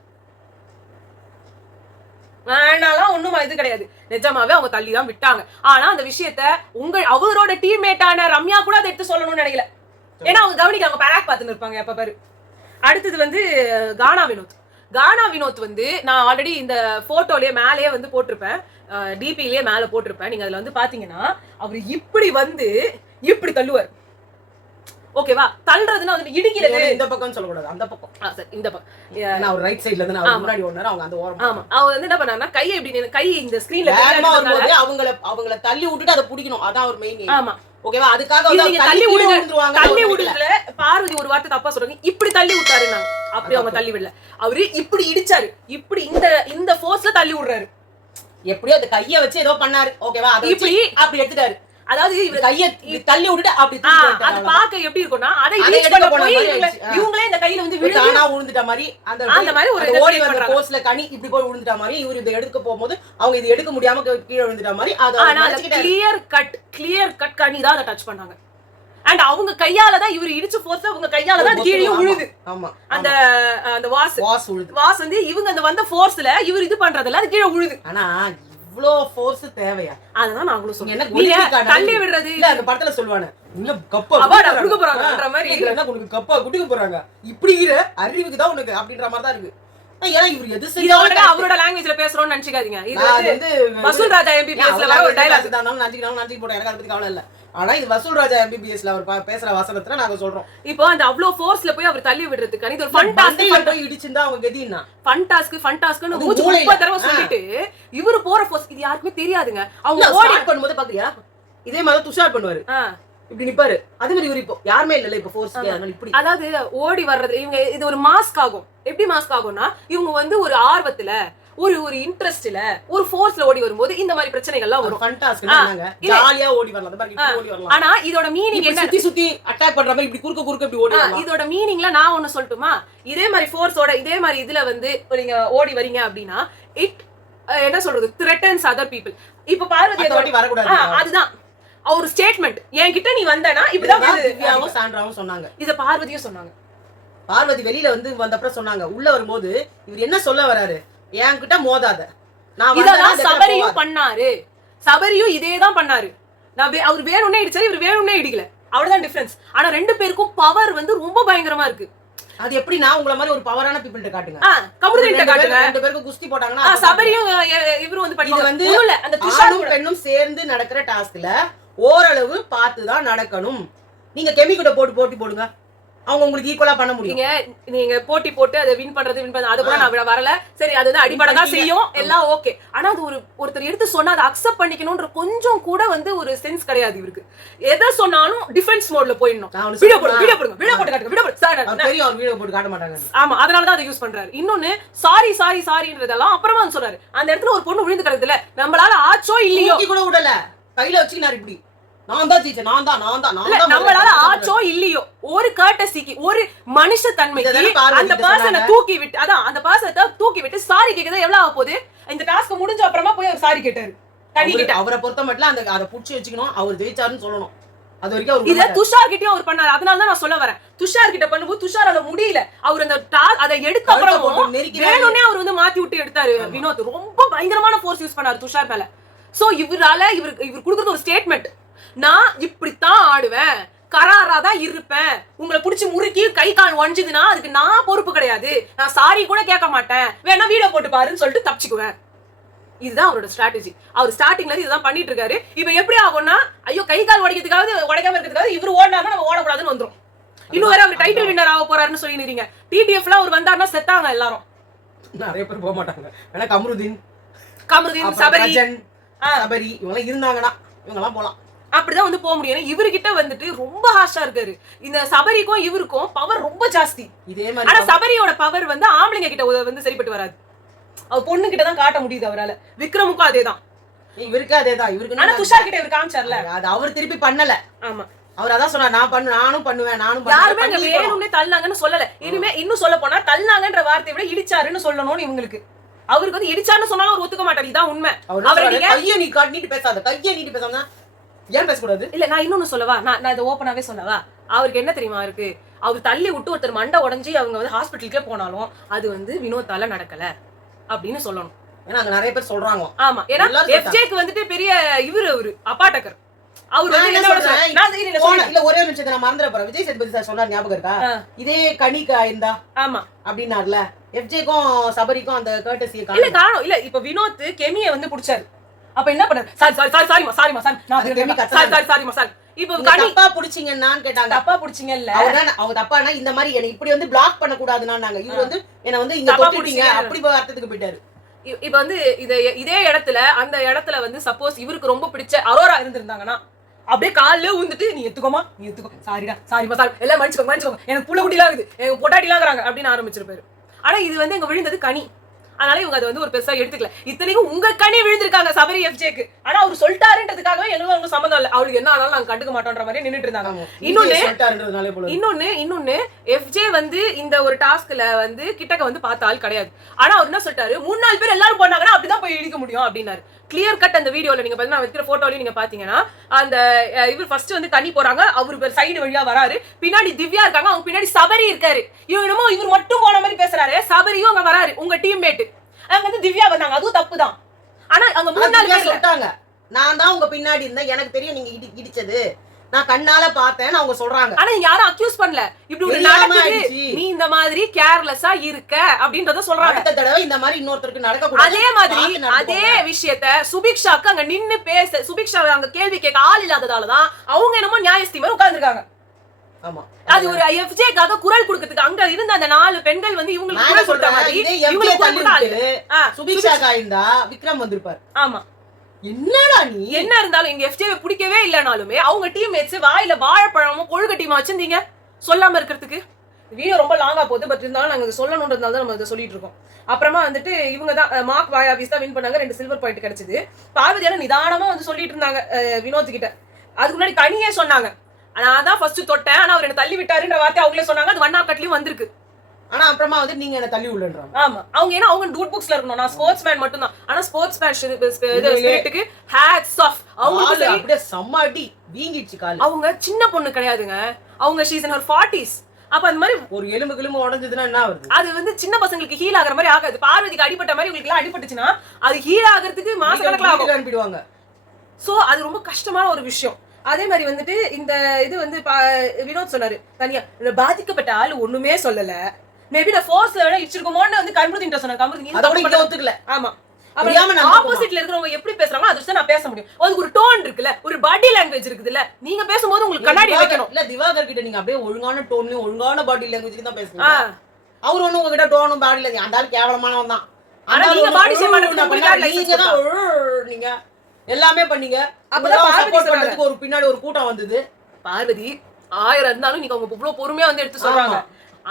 வேணாலாம் ஒண்ணும் இது கிடையாது. நிஜமாவே அவங்க தள்ளி தான் விட்டாங்க. ஆனா அந்த விஷயத்த அவரோட டீம்மேட்டான ரம்யா கூட அதை எடுத்து சொல்லணும்னு நினைக்கல. ஏன்னா அவங்க கவனிக்காங்க, பேராக் பார்த்துன்னு இருப்பாங்க எப்ப பாரு. அடுத்தது வந்து கானா வினோத் வந்து நான் ஆல்ரெடி இந்த போட்டோலயே மேலேயே வந்து போட்டிருப்பேன், டிபிலயே மேல போட்டிருப்பேன். நீங்க அதுல வந்து பாத்தீங்கன்னா அவரு இப்படி வந்து இப்படி தள்ளுவார். ஓகேவா, தள்ளுறதுன்னா வந்து இடிக்கிறது. இந்த பக்கம் சொல்ல கூடாது, அந்த பக்கம். சரி, இந்த பக்கம் நான் ரைட் சைடுல இருந்து நான் முன்னாடி ஓடுனாரு, அவங்க அந்த ஓரம். ஆமா, அவங்க வந்து என்ன பண்ணாங்கன்னா கையை இப்படி கை இந்த ஸ்கிரீன்ல அவங்கள தள்ளி விட்டுட்டு அதை பிடிக்கணும். அதான் ஒரு மெயின். ஆமா, ஓகேவா. அதுக்காக தள்ளி விடுறதுல பார்வதி ஒரு வார்த்தை தப்பா சொல்றாங்க. இப்படி தள்ளி விட்டாரு. நாங்க அப்படி அவங்க தள்ளி விடல. அவரு இப்படி இடிச்சாரு. இப்படி இந்த ஃபோர்ஸ்ல தள்ளி விடுறாரு. எப்படியோ அந்த கைய வச்சு ஏதோ பண்ணாரு. ஓகேவா, இப்படி அப்படி எடுத்துட்டாரு. அதாவது இவரு கைய தள்ளி விட்டுட்டு அப்படி அது பாக்க எப்படி இருக்கும்னா, அதை ரீச் பண்ண போய் இவங்களே இந்த கையில வந்து விழுந்துட்ட மாதிரி அந்த மாதிரி ஒரு ஓடி வந்த கோஸ்ல கனி இப்படி போய் விழுந்துட்ட மாதிரி இவரு இத எடுக்க போகும்போது அவங்க இது எடுக்க முடியாம கீழே விழுந்துட்ட மாதிரி. அது கிளியர் கட் கனி தான் அதை டச் பண்ணாங்க. அண்ட் அவங்க கையால தான் இவரு இடிச்சு போறது, அவங்க கையால தான் கீழே விழுது. ஆமா, அந்த வாஸ் வந்து இவங்க அந்த வந்த ஃபோர்ஸ்ல இவரு இது பண்றதுல அது கீழே விழுது. ஆனா இவ்ளோ ஃபோர்ஸ் தேவையா? அதுதான் நாங்களும் சொல்றோம். என்ன தள்ளி விடுறது இல்ல, அந்த படத்துல சொல்வானே, இல்ல கப்பா அவார்ட் குடுக்க போறாங்கன்ற மாதிரி. இல்லன்னா உங்களுக்கு கப்பா குடுக்க போறாங்க, இப்படிங்கிற அறிவுக்கு தான் உனக்கு அப்படின்ற மாதிரி தான் இருக்கு. ஏன்னா இவரு எது செய்யறாங்க அவரோட லாங்குவேஜ்ல பேசுறோம்னு நினைச்சுக்காதீங்க. இது வந்து வசூல் ராஜா எம்பிபிஎஸ்ல வர ஒரு டயலாக் தான். நன்றி போட எனக்கு அதை பத்தி கவலை இல்ல. ஆனா இது வசூல் ராஜா எம்பிபிஎஸ்ல அவர் பேசுற வசனத்துல நாங்க சொல்றோம். இப்போ அந்த அவ்ளோ ஃபோர்ஸ்ல போய் அவர் தள்ளி விடுறதுக்கு இது ஒரு ஃபன் டாஸ்க் போய் இடிச்சிருந்தா அவங்க கதினா ஃபன் டாஸ்க்னு 30 தடவை சொல்லிட்டு இவரு போற ஃபோர்ஸ் இது யாருக்குமே தெரியாதுங்க. அவங்க ஓடி பண்ணும்போது பாக்குறியா, இதே மாதிரி துஷார் பண்ணுவாரு, இப்படி நிப்பாரு. அதே மாதிரி இவரு இப்போ யாருமே இல்ல இப்ப ஃபோர்ஸ். அதனால இப்படி அதாவது ஓடி வர்றது இவங்க இது ஒரு மாஸ்க் ஆகும். எப்படி மாஸ்க் ஆகும்னா, இவங்க வந்து ஒரு ஆர்வத்துல ஒரு இன்ட்ரெஸ்ட்ல ஒரு ஃபோர்ஸ்ல ஓடி வரும்போது இந்த மாதிரி பிரச்சனைகள்லாம் வரும். ஃபண்டாஸ்ட்னாங்க ஜாலியா ஓடி வரலாம், அந்த மாதிரி இப்படி ஓடி வரலாம். ஆனா இதோட மீனிங் என்ன, சுத்தி அட்டாக் பண்ற மாதிரி இப்படி குறுக்க இப்படி ஓடி வரலாம். இதோட மீனிங்ல நான் ஒன்னு சொல்லட்டுமா, இதே மாதிரி ஃபோர்ஸோட இதே மாதிரி இதுல வந்து நீங்க ஓடி வரீங்க அப்படின்னா இட் என்ன சொல்றது, threatens other people. இப்ப பார்வதி ஓடி வர கூடாது. அதுதான் ஒரு ஸ்டேட்மெண்ட். என்கிட்ட நீ வந்தனா இப்படிதான் திவ்யாவும் சாண்ட்ராவும் சொன்னாங்க. இத பார்வதியும் சொன்னாங்க. பார்வதி வெளியில வந்து வந்தப்ப சொன்னாங்க, உள்ள வரும்போது இவர் என்ன சொல்ல வராரு, என்கிட்ட மோதாத. இதெல்லாம் சபரியும் பண்ணாரு. சபரியும் இதேதான் பண்ணாரு. அவர் வேணும்னே இடிச்சாரு, இவர் வேணும்னே இடிக்கல. அவ்வளவுதான் டிஃபரன்ஸ். ஆனா 2 பேருக்கும் பவர் வந்து ரொம்ப பயங்கரமா இருக்கு. அது எப்படின்னா உங்கள மாதிரி ஒரு பவரான பீப்பிள்ட்ட காட்டுங்க. கமுதிட்ட காட்டுங்க. ரெண்டு பேருக்கு குஸ்தி போட்டாங்கன்னா சபரியும் இவரும் வந்து இது வந்து அந்த துஷாரும் பெண்ணும் சேர்ந்து நடக்கிற டாஸ்க்ல ஓரளவு பார்த்து தான் நடக்கணும். நீங்க கெமிக்கிட்ட போட்டு போடுங்க, அவங்க உங்களுக்கு ஈக்குவலா பண்ண முடியும். நீங்க போட்டி போட்டு அதை வின் பண்றது அது கூட நான் வரல. சரி, அது வந்து அடிபடதான் செய்யும், எல்லாம் ஓகே. ஆனா அது ஒருத்தர் எடுத்து சொன்னா அதை அக்செப்ட் பண்ணிக்கணும்ன்ற கொஞ்சம் கூட வந்து ஒரு சென்ஸ் கிடையாது இவருக்கு. எதை சொன்னாலும் டிஃபென்ஸ் மோட்ல போயிடணும். வீடியோ போட்டு காட்ட மாட்டாங்க. ஆமா, அதனாலதான் அதை யூஸ் பண்றாரு. இன்னொன்னு சாரின்றதெல்லாம் அப்புறமா சொல்றாரு. அந்த இடத்துல ஒரு பொண்ணு விழுந்து கிடக்குதுல, நம்மளால ஆச்சோ இல்லையோ கூட விடல, கையில வச்சுக்கினாரு இப்படி, நான் தான் ஜெயிச்சேன், நான் தான் நம்மளால ஆச்சோ இல்லையோ ஒரு கர்ட்டசிக்கு, ஒரு மனுஷ தன்மைக்கு அந்த பர்சனை தூக்கி விட்டு, அதான் அந்த பர்சனை தூக்கி விட்டு சாரி கேக்குறது எவ்வளவு ஆக போகுது? இந்த டாஸ்க் முடிஞ்ச அப்புறமா போய் அவர் சாரி கேட்டாரு. அவரை பொறுத்த மட்டும் அந்த அதை புடிச்சு வச்சுக்கணும், அவர் ஜெயிச்சாருன்னு சொல்லணும். அது வரைக்கும் இத துஷார் கிட்டயும் அவர் பண்ணாரு. அதனால தான் நான் சொல்ல வரேன், துஷார் கிட்ட பண்ணும்போது துஷாரால முடியல. அவர் அந்த அதை எடுத்த அப்புறம் வேணும்னே அவர் வந்து மாத்தி விட்டு எடுத்தாரு. வினோத் ரொம்ப பயங்கரமான ஃபோர்ஸ் யூஸ் பண்ணாரு துஷார் மேல. சோ இவர் கொடுக்கறது ஒரு ஸ்டேட்மெண்ட், நான் இப்படித்தான் ஆடுவேன், கராரா தான் இருப்பேன், உங்களை புடிச்சு முறுக்கி கை கால் ஒஞ்சுதுன்னா அதுக்கு நான் பொறுப்பு கிடையாது, நான் சாரி கூட கேட்க மாட்டேன், வேணா வீடியோ போட்டு பாருன்னு சொல்லிட்டு தப்பிச்சுக்குவேன். இதுதான் அவரோட ஸ்ட்ராட்டஜி. அவர் ஸ்டார்டிங்ல இருந்து இதுதான் பண்ணிட்டு இருக்காரு. இப்ப எப்படி ஆகும்னா, ஐயோ கை கால் உடைக்கிறதுக்காவது உடைக்காம இருக்கிறதுக்காவது இவர் ஓடினாருன்னா நம்ம ஓடக்கூடாதுன்னு வந்துரும். இன்னும் வேற அவர் டைட்டில் வின்னர் ஆக போறாருன்னு சொல்லி நிறீங்க. டிடிஎஃப்ல அவர் வந்தாருன்னா செத்தாங்க எல்லாரும். நிறைய பேர் போக மாட்டாங்க. வேணா கமருதீன் சபரி இவங்க இருந்தாங்கன்னா இவங்க எல்லாம் போலாம். அப்படிதான் வந்து போக முடியும். இவர்கிட்ட வந்துட்டு ரொம்ப ஹாஷா இருக்காரு. இந்த சபரிக்கும் இவருக்கும் பவர் ரொம்ப ஜாஸ்தி. இதே மாதிரி ஆனா சபரியோட பவர் வந்து ஆம்பளைங்க கிட்ட வந்து சரிப்பட்டு வராது. அவர் பொண்ணு கிட்ட தான் காட்ட முடியுது அவரால. விக்ரமுக்கும் அதேதான், இவருக்கு அதேதான். இவருக்கு ஆனா துஷார் கிட்ட இவர் காமிச்சார்ல, அது அவர் திருப்பி பண்ணல. ஆமா, அவர் அதான் சொன்னார், நானும் பண்ணுவேன். யாருமே வேணும்னே தள்ளாங்கன்னு சொல்லல. இனிமே இன்னும் சொல்ல போனா தள்ளாங்கன்ற வார்த்தையை விட இடிச்சாருன்னு சொல்லணும்னு இவங்களுக்கு. அவருக்கு வந்து இடிச்சாருன்னு சொன்னாலும் அவர் ஒத்துக்க மாட்டாரு. இதான் உண்மை. கையை நீ நீட்டு பேசாத, கையை நீட்டு பேசாம ஏன் பேசக்கூடாது? இல்ல, நான் இன்னொன்னு சொல்லவா, நான் இதை ஓப்பனாவே சொல்லவா. அவருக்கு என்ன தெரியுமா இருக்கு, அவர் தள்ளி விட்டு ஒருத்தர் மண்டை உடஞ்சி அவங்க வந்து ஹாஸ்பிட்டலுக்கே போனாலும் அது வந்து வினோத்தால நடக்கல அப்படின்னு சொல்லணும். ஏன்னா அங்க நிறைய பேர் சொல்றாங்க. ஆமா, ஏன்னா எஃப்ஜேக்கு வந்துட்டு பெரிய அவரு அப்பாட்டக்கர். அவர் இல்ல ஒரே ஒரு நிமிஷத்தை நான் மறந்துட போறேன். விஜய் சேதுபதி சார் சொன்னார், ஞாபகம் இருக்கா? இதே கணிக்கு ஆயிருந்தா ஆமா அப்படின்னார்ல, எஃப்ஜேக்கும் சபரிக்கும் அந்த கர்ட்டசியை இல்ல காரணம் இல்ல. இப்ப வினோத் கெமியை வந்து புடிச்சாரு. அப்ப என்ன பண்ணாரு? இப்ப தப்பா புடிச்சீங்கன்னா கேட்டாங்க. தப்பா புடிச்சீங்க இல்ல, அவங்க தப்பானா இந்த மாதிரி என்ன இப்படி வந்து பிளாக் பண்ண கூடாதுன்னாங்க. இவரு வந்து என்ன வந்து இங்க தொட்டுட்டீங்க அப்படி அர்த்தத்துக்கு போயிட்டாரு. இப்ப வந்து இதே இடத்துல அந்த இடத்துல வந்து சப்போஸ் இவருக்கு ரொம்ப பிடிச்ச அரோரா இருந்திருந்தாங்கன்னா அப்படியே காலிலே ஊந்துட்டு நீ எத்துக்கோமா, நீ எத்துக்கோ, சாரிமா சாரி, எல்லாம் மன்னிச்சுக்கோங்க, எனக்கு புள்ள குட்டிலாம் இருக்குது, எனக்கு பொட்டாட்டிலாம் இருக்கிறாங்க அப்படின்னு ஆரம்பிச்சிருப்பாரு. ஆனா இது வந்து இங்க விழுந்தது கனி. அதனால இவங்க அதை வந்து ஒரு பெருசா எடுத்துக்கல. இத்தனைக்கும் உங்க கனி விழுந்திருக்காங்க சபரி எஃப்ஜேக்கு. ஆனா அவர் சொல்லிட்டாருன்றதுக்காகவே எனக்கு அவங்க சம்பந்தம் இல்ல, அவளுக்கு என்ன ஆனாலும் நாங்க கண்டுக்க மாட்டோம்ன்ற மாதிரி நின்னுட்டு இருந்தாங்க. இன்னொன்னு எஃப்ஜே வந்து இந்த ஒரு டாஸ்க்ல வந்து கிட்டக்க வந்து பார்த்த ஆள் கிடையாது. ஆனா அவர் என்ன சொல்லிட்டாரு, 3-4 பேர் எல்லாரும் போனாங்கன்னா அப்படிதான் போய் இடிக்க முடியும் அப்படின்னாரு. கிளியர் கட் அந்த வீடியோல நீங்க பாத்தீங்கன்னா வைக்கிற போட்டோலயும் நீங்க பாத்தீங்கன்னா அந்த இவர் ஃபர்ஸ்ட் வந்து தண்ணி போறாங்க, அவரு சைடு வழியா வராரு, பின்னாடி திவ்யா இருக்காங்க, அவங்க பின்னாடி சபரி இருக்காரு. இவர் மட்டும் போன மாதிரி பேசுறாரு. சபரியும் அங்க வராரு, உங்க டீம்மேட். அங்க வந்து திவ்யா வந்தாங்க, அதுவும் தப்புதான். ஆனா அங்க 3-4 பேர் சொல்லிட்டாங்க, நான் தான் உங்க பின்னாடி இருந்தேன், எனக்கு தெரியும் நீங்க இடிச்சது, நான் கண்ணால பார்த்தேன்னு அவங்க சொல்றாங்க. ஆனா யாரும் அக்யூஸ் பண்ணல. இப்படி ஒரு நடக்குது, நீ இந்த மாதிரி கேர்லெஸ்ஸா இருக்க அப்படின்றத சொல்றாங்க. அடுத்த தடவை இந்த மாதிரி இன்னொருத்தருக்கு நடக்க கூடாது. அதே மாதிரி அதே விஷயத்தை சுபிக்ஷாக்கு அங்க நின்னு பேச, சுபிக்ஷா அங்க கேள்வி கேட்க ஆள் இல்லாததாலதான் அவங்க என்னமோ நியாயஸ்தீமர் உட்கார்ந்துருக்காங்க. ஆமா, அது ஒரு எஃப்ஜேக்காக குரல் கொடுக்கிறதுக்கு அங்க இருந்த அந்த 4 பெண்கள் வந்து இவங்களுக்கு குரல் கொடுத்த மாதிரி சுபிக்ஷாக்கா இருந்தா விக்ரம் வந்திருப்பாரு. ஆமா, என்னடா நீ என்ன இருந்தாலும் எங்க எஃப்ஜேவை பிடிக்கவே இல்லனாலுமே அவங்க டீம்மேட்ஸ் வாயில வாழைப்பழமும் கொழுக்கட்டியுமா வச்சிருந்தீங்க சொல்லாம இருக்கிறதுக்கு. வீடியோ ரொம்ப லாங்கா போகுது, பட் இருந்தாலும் நாங்க சொல்லணும்ன்றதுனால தான் நம்ம இதை சொல்லிட்டு இருக்கோம். அப்புறமா வந்துட்டு இவங்க தான் மார்க் வாயாவிஸ் தான் வின் பண்ணாங்க, 2 சில்வர் பாயிண்ட் கிடைச்சது. பார்வதியான நிதானமா வந்து சொல்லிட்டு இருந்தாங்க வினோத் கிட்ட. அதுக்கு முன்னாடி கனியே சொன்னாங்க, நான் தான் ஃபர்ஸ்ட் தொட்டேன், ஆனா அவர் என்ன தள்ளி விட்டாருன்ற வார்த்தை அவங்களே சொன்னாங்க. அது 1 hour கட்லயும் வந்திருக்கு. ஆனா அப்புறமா வந்து நீங்க என்ன தள்ளி உள்ளன்றாங்க. ஆமா, அவங்க ஏன்னா அவங்க டூட் புக்ஸ்ல இருக்கணும், நான் ஸ்போர்ட்ஸ் மேன் மட்டும் தான். ஆனா ஸ்போர்ட்ஸ் மேன் ஸ்பிரிட்டுக்கு ஹேட்ஸ் ஆஃப். அவங்க அப்படியே சம்மாடி வீங்கிடுச்சு கால். அவங்க சின்ன பொண்ணு கிடையாதுங்க, அவங்க she is in her 40s. அப்ப அந்த மாதிரி ஒரு எலும்பு உடைஞ்சதுன்னா என்ன ஆகுது? அது வந்து சின்ன பசங்களுக்கு ஹீல் ஆகுற மாதிரி ஆகாது. பார்வதிக்கு அடிபட்ட மாதிரி உங்களுக்கு எல்லாம் அடிபட்டுச்சுன்னா அது ஹீல் ஆகிறதுக்கு மாசக்கணக்கில் ஆகும், அனுப்பிடுவாங்க. சோ அது ரொம்ப கஷ்டமான ஒரு விஷயம். அதே மாதிரி வந்துட்டு இந்த இது வந்து வினோத் சொன்னாரு தனியா பாதிக்கப்பட்ட ஆளு ஒண்ணுமே சொல்லல மேபி நான் ஃபோர்ஸ்ல வேணா இடிச்சிருக்கோமோன்னு வந்து கமருதீன் சொன்னாங்க. கமருதீன் ஒத்துக்கல. ஆமா ஆப்போசிட்ல இருக்கிறவங்க எப்படி பேசுறாங்க அது நான் பேச முடியும். அதுக்கு ஒரு டோன் இருக்குல்ல, ஒரு பாடி லாங்குவேஜ் இருக்குதுல்ல. நீங்க பேசும்போது உங்களுக்கு கண்ணாடி வைக்கணும். இல்ல திவாகர் கிட்ட நீங்க அப்படியே ஒழுங்கான டோன்லயும் ஒழுங்கான பாடி லாங்குவேஜ் தான் பேசுறீங்க. அவர் ஒண்ணு உங்ககிட்ட டோனும் பாடி லாங்குவேஜ் அந்தாலும் கேவலமானவன் தான். ஆனா நீங்க பாடி ஷேம் பண்றதுக்கு நீங்க தான் நீங்க எல்லாமே பண்ணீங்க. அப்பதான் சப்போர்ட் பண்றதுக்கு ஒரு பின்னாடி ஒரு கூட்டம் வந்தது. பார்வதி 1000 இருந்தாலும் நீங்க அவங்க இவ்வளவு பொறுமையா வந்து எடுத்து சொல்றாங்க.